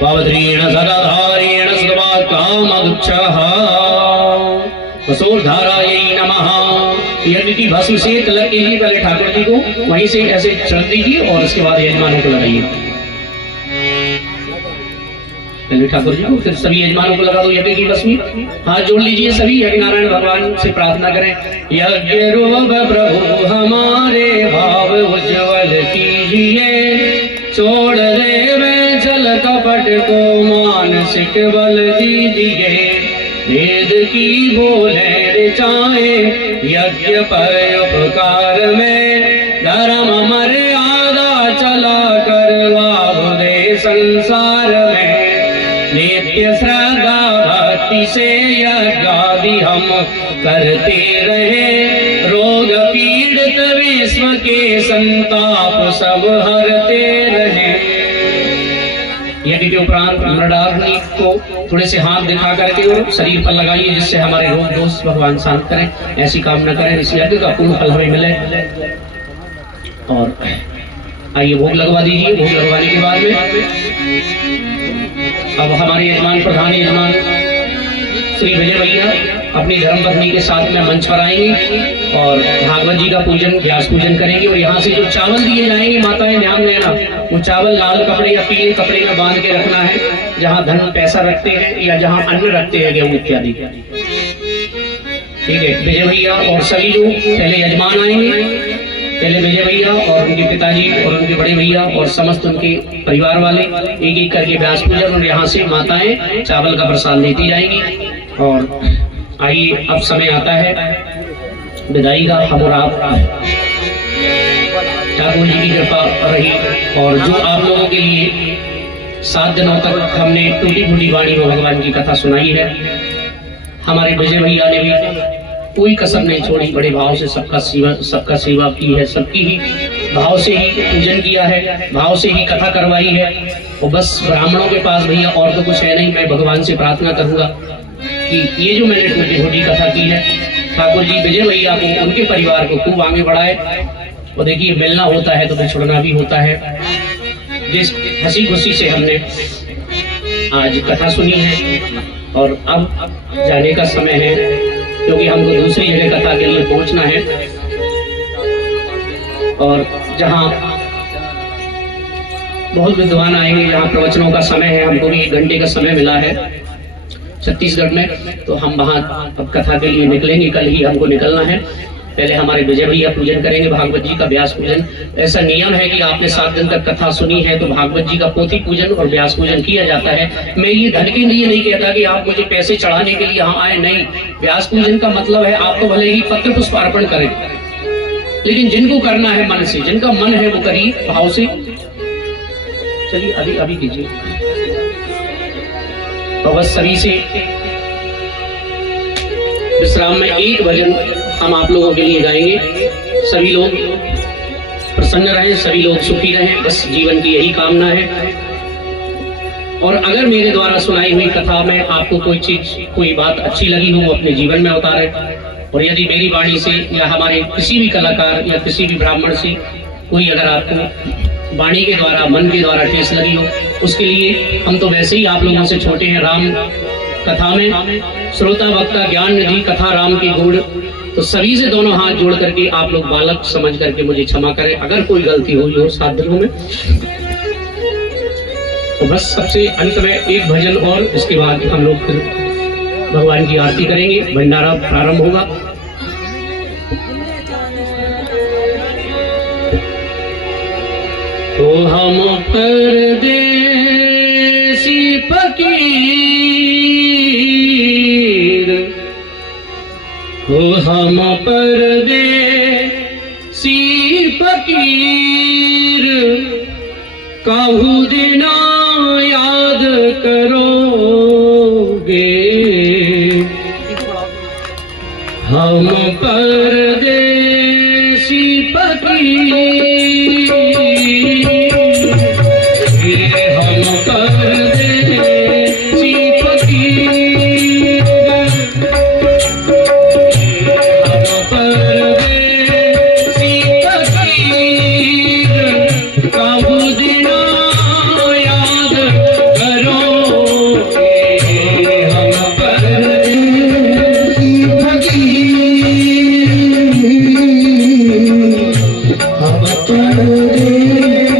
पावद्रीण सदाधारेण सुवाकामगुच्छः वसोधारायै नमः। यज्ञ की भस्म से तिलक कीजिए पहले ठाकुर जी को, वहीं से ऐसे चल दीजिए और उसके बाद यजमानों को लगाइए। पहले ठाकुर जी को, फिर सभी यजमानों को लगा दो यज्ञ की भस्मी। हाथ जोड़ लीजिए सभी, यज्ञ नारायण भगवान से प्रार्थना करें। यज्ञ रूप प्रभु हमारे भाव उज्ज्वल कीजिए, छोड़ देवे छल कपट को मानसिक बल दीजिए। वेद की बोले ऋचाए यज्ञ पर उपकार में, धर्म मर्यादा चला कर लाभ दे संसार में। नित्य श्रद्धा भक्ति से यज्ञादि हम करते रहे, रोग पीड़ित विश्व के संताप सब हरते रहे। यज्ञ के उपरांत मृडाग्नि को थोड़े से हाथ दिखा करके और शरीर पर लगाइए, जिससे हमारे रोग दोष भगवान शांत करें। ऐसी कामना करें, इस यज्ञ का पूर्ण फल हमें मिले। और आइए भोग लगवा दीजिए। भोग लगवाने के बाद में अब हमारे यजमान प्रधान यजमान श्री विजय भैया अपनी धर्मपत्नी के साथ में मंच पर आएंगे और भागवत जी का पूजन व्यास पूजन करेंगे। और यहाँ से जो चावल दिए जाएंगे माताएं ध्यान देना, वो चावल लाल कपड़े या पीले कपड़े में बांध के रखना है, जहाँ धन पैसा रखते हैं या जहाँ अन्न रखते हैं गेहूं इत्यादि। ठीक है, विजय भैया और सभी लोग पहले यजमान आएंगे, पहले विजय भैया और उनके पिताजी और उनके बड़े भैया और समस्त उनके परिवार वाले एक एक करके व्यास पूजन, और यहाँ से माताएं चावल का प्रसाद लेती जाएंगी। और आइए अब समय आता है विदाई का। हम और आप ठाकुर जी की कृपा रही, और जो आप लोगों के लिए 7 दिनों तक हमने टूटी फूटी वाणी में भगवान की कथा सुनाई है, हमारे विजय भैया ने भी कोई कसर नहीं छोड़ी, बड़े भाव से सबका सेवा की है, सबकी ही भाव से ही पूजन किया है, भाव से ही कथा करवाई है। और बस ब्राह्मणों के पास भैया और तो कुछ है नहीं। मैं भगवान से प्रार्थना करूंगा कि ये जो मैंने टूटी फूटी कथा की है, ठाकुर जी विजय भैया को, उनके परिवार को खूब आगे बढ़ाए। और देखिए, मिलना होता है तो बिछड़ना भी होता है। जिस हंसी खुशी से हमने आज कथा सुनी है, और अब जाने का समय है, क्योंकि हमको दूसरी जगह कथा के लिए पहुंचना है। और जहाँ बहुत विद्वान आएंगे, जहाँ प्रवचनों का समय है, हमको भी 1 घंटे का समय मिला है छत्तीसगढ़ में, तो हम वहाँ अब कथा के लिए निकलेंगे। कल ही हमको निकलना है। पहले हमारे विजय भैया पूजन करेंगे भागवत जी का, व्यास पूजन। ऐसा नियम है कि आपने 7 दिन तक कथा सुनी है तो भागवत जी का पोथी पूजन और व्यास पूजन किया जाता है। मैं ये धन के लिए नहीं कहता कि आप मुझे पैसे चढ़ाने के लिए यहाँ आए, नहीं। व्यास पूजन का मतलब है आप तो भले ही पत्र पुष्प अर्पण करें, लेकिन जिनको करना है मन से, जिनका मन है वो करिए भाव से। चलिए अभी अभी कीजिए। तो बस सभी से विश्राम में एक भजन हम आप लोगों के लिए गाएंगे। सभी लोग प्रसन्न रहें, सभी लोग सुखी रहें, बस जीवन की यही कामना है। और अगर मेरे द्वारा सुनाई हुई कथा में आपको कोई चीज, कोई बात अच्छी लगी हो, वो अपने जीवन में उतारें। और यदि मेरी वाणी से या हमारे किसी भी कलाकार या किसी भी ब्राह्मण से कोई अगर आपको वाणी के द्वारा, मन के द्वारा ठेस लगी हो, उसके लिए हम तो वैसे ही आप लोगों से छोटे हैं। राम कथा में श्रोता वक्ता ज्ञान निधि कथा राम की गूढ़। तो सभी से दोनों हाथ जोड़ करके आप लोग बालक समझ करके मुझे क्षमा करें अगर कोई गलती हुई हो साधनों में। तो बस सबसे अंत में एक भजन और इसके बाद हम लोग फिर भगवान की आरती करेंगे, भंडारा प्रारंभ होगा। तो हम परदेसी फकीर, हो हम परदेसी फकीर, काहू दिना याद करोगे। हम परदेसी फकीर, हम परदेसी फकीर, हम परदेसी फकीर, काहू दिना याद करोगे। हम परदेसी फकीर, हम परदेसी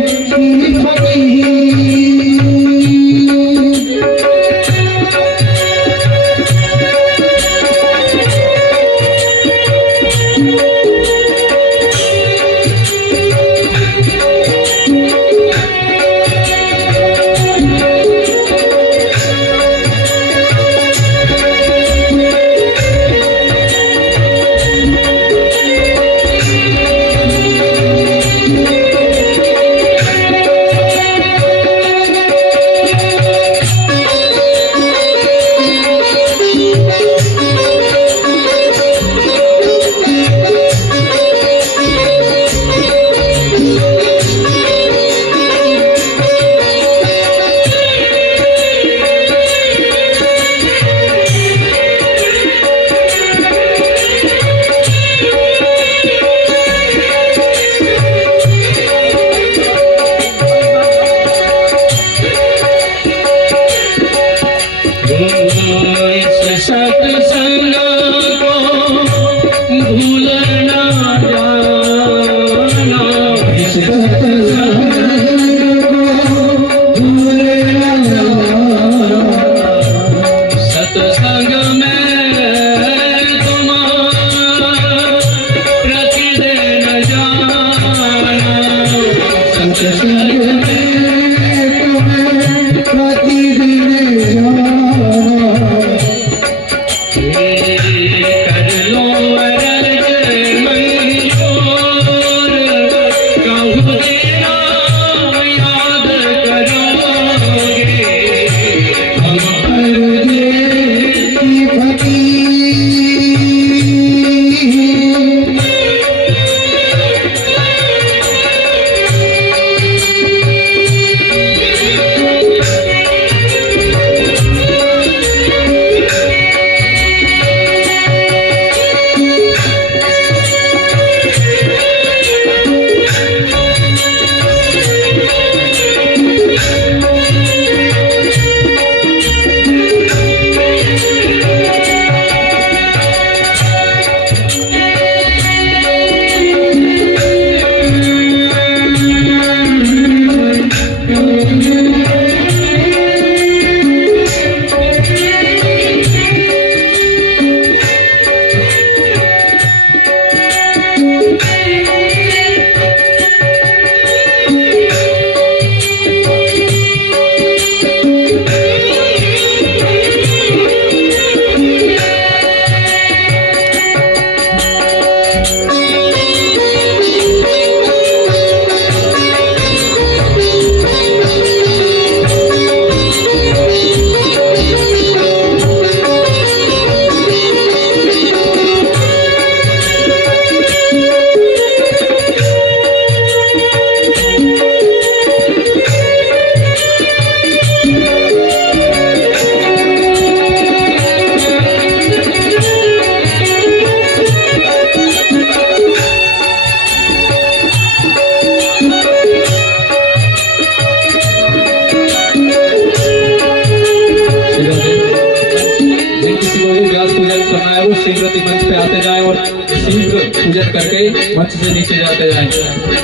शीघ्र पूजन करके मंच से नीचे जाते जाएं।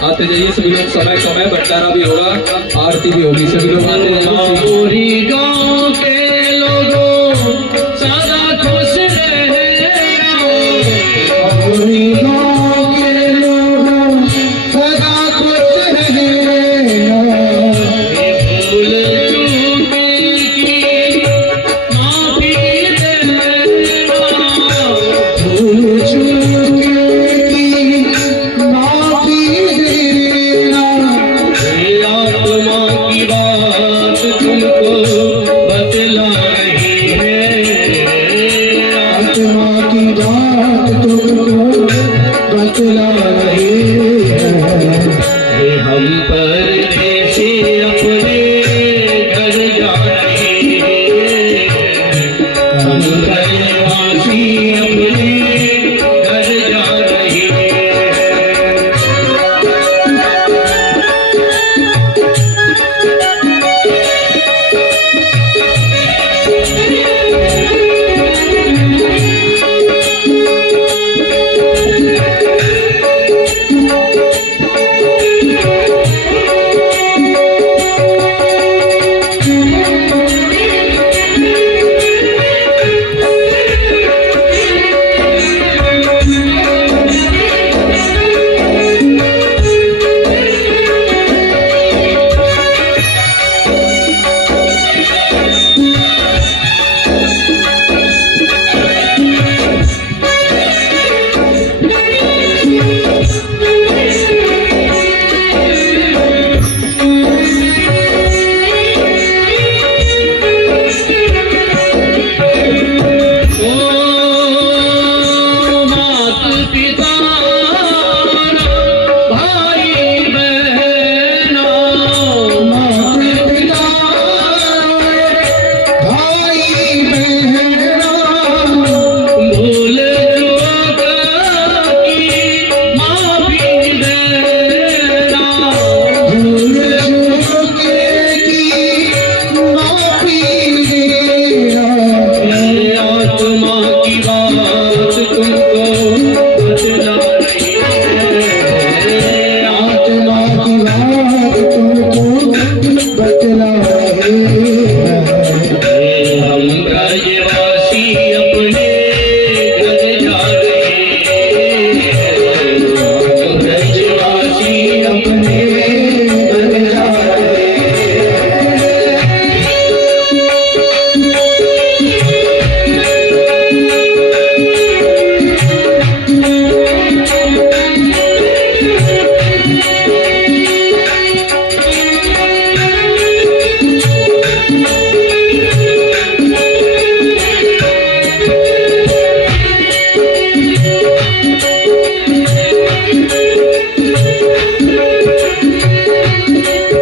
आते जाइए सभी लोग, समय समय भंडारा भी होगा, आरती भी होगी, सभी लोग आते जाइए। पूरी गांव के लोगों सदा खुश रहना, पूरी गांव के लोग सदा खुश रहना, भूल चूक की माफी देना, भूल चूक की माफी देना, ये आत्मा की बात तुमको बतला रही है, आत्मा की बात तुमको बतला रही है। ये हम परदेसी अपने घर जा रहे हैं, हम परवासी अपने घर जा रहे हैं।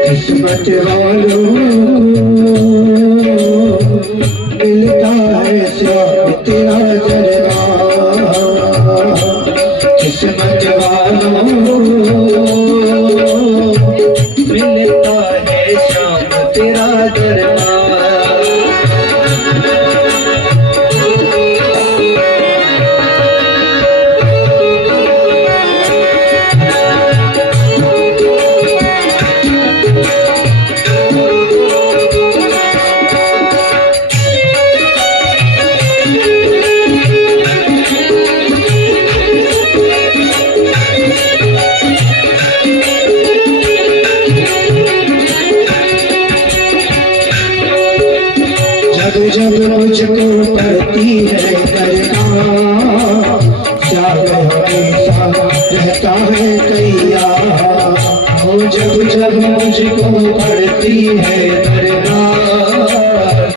किस्मत वालों मिलता है सिर्फ तेरा दरबार, किस्मत वालों मिलता है शाम तेरा दरबार। जब जब मुझको पड़ती है दरकार, जाग हमेशा रहता है तैयार। जब जब मुझको पड़ती है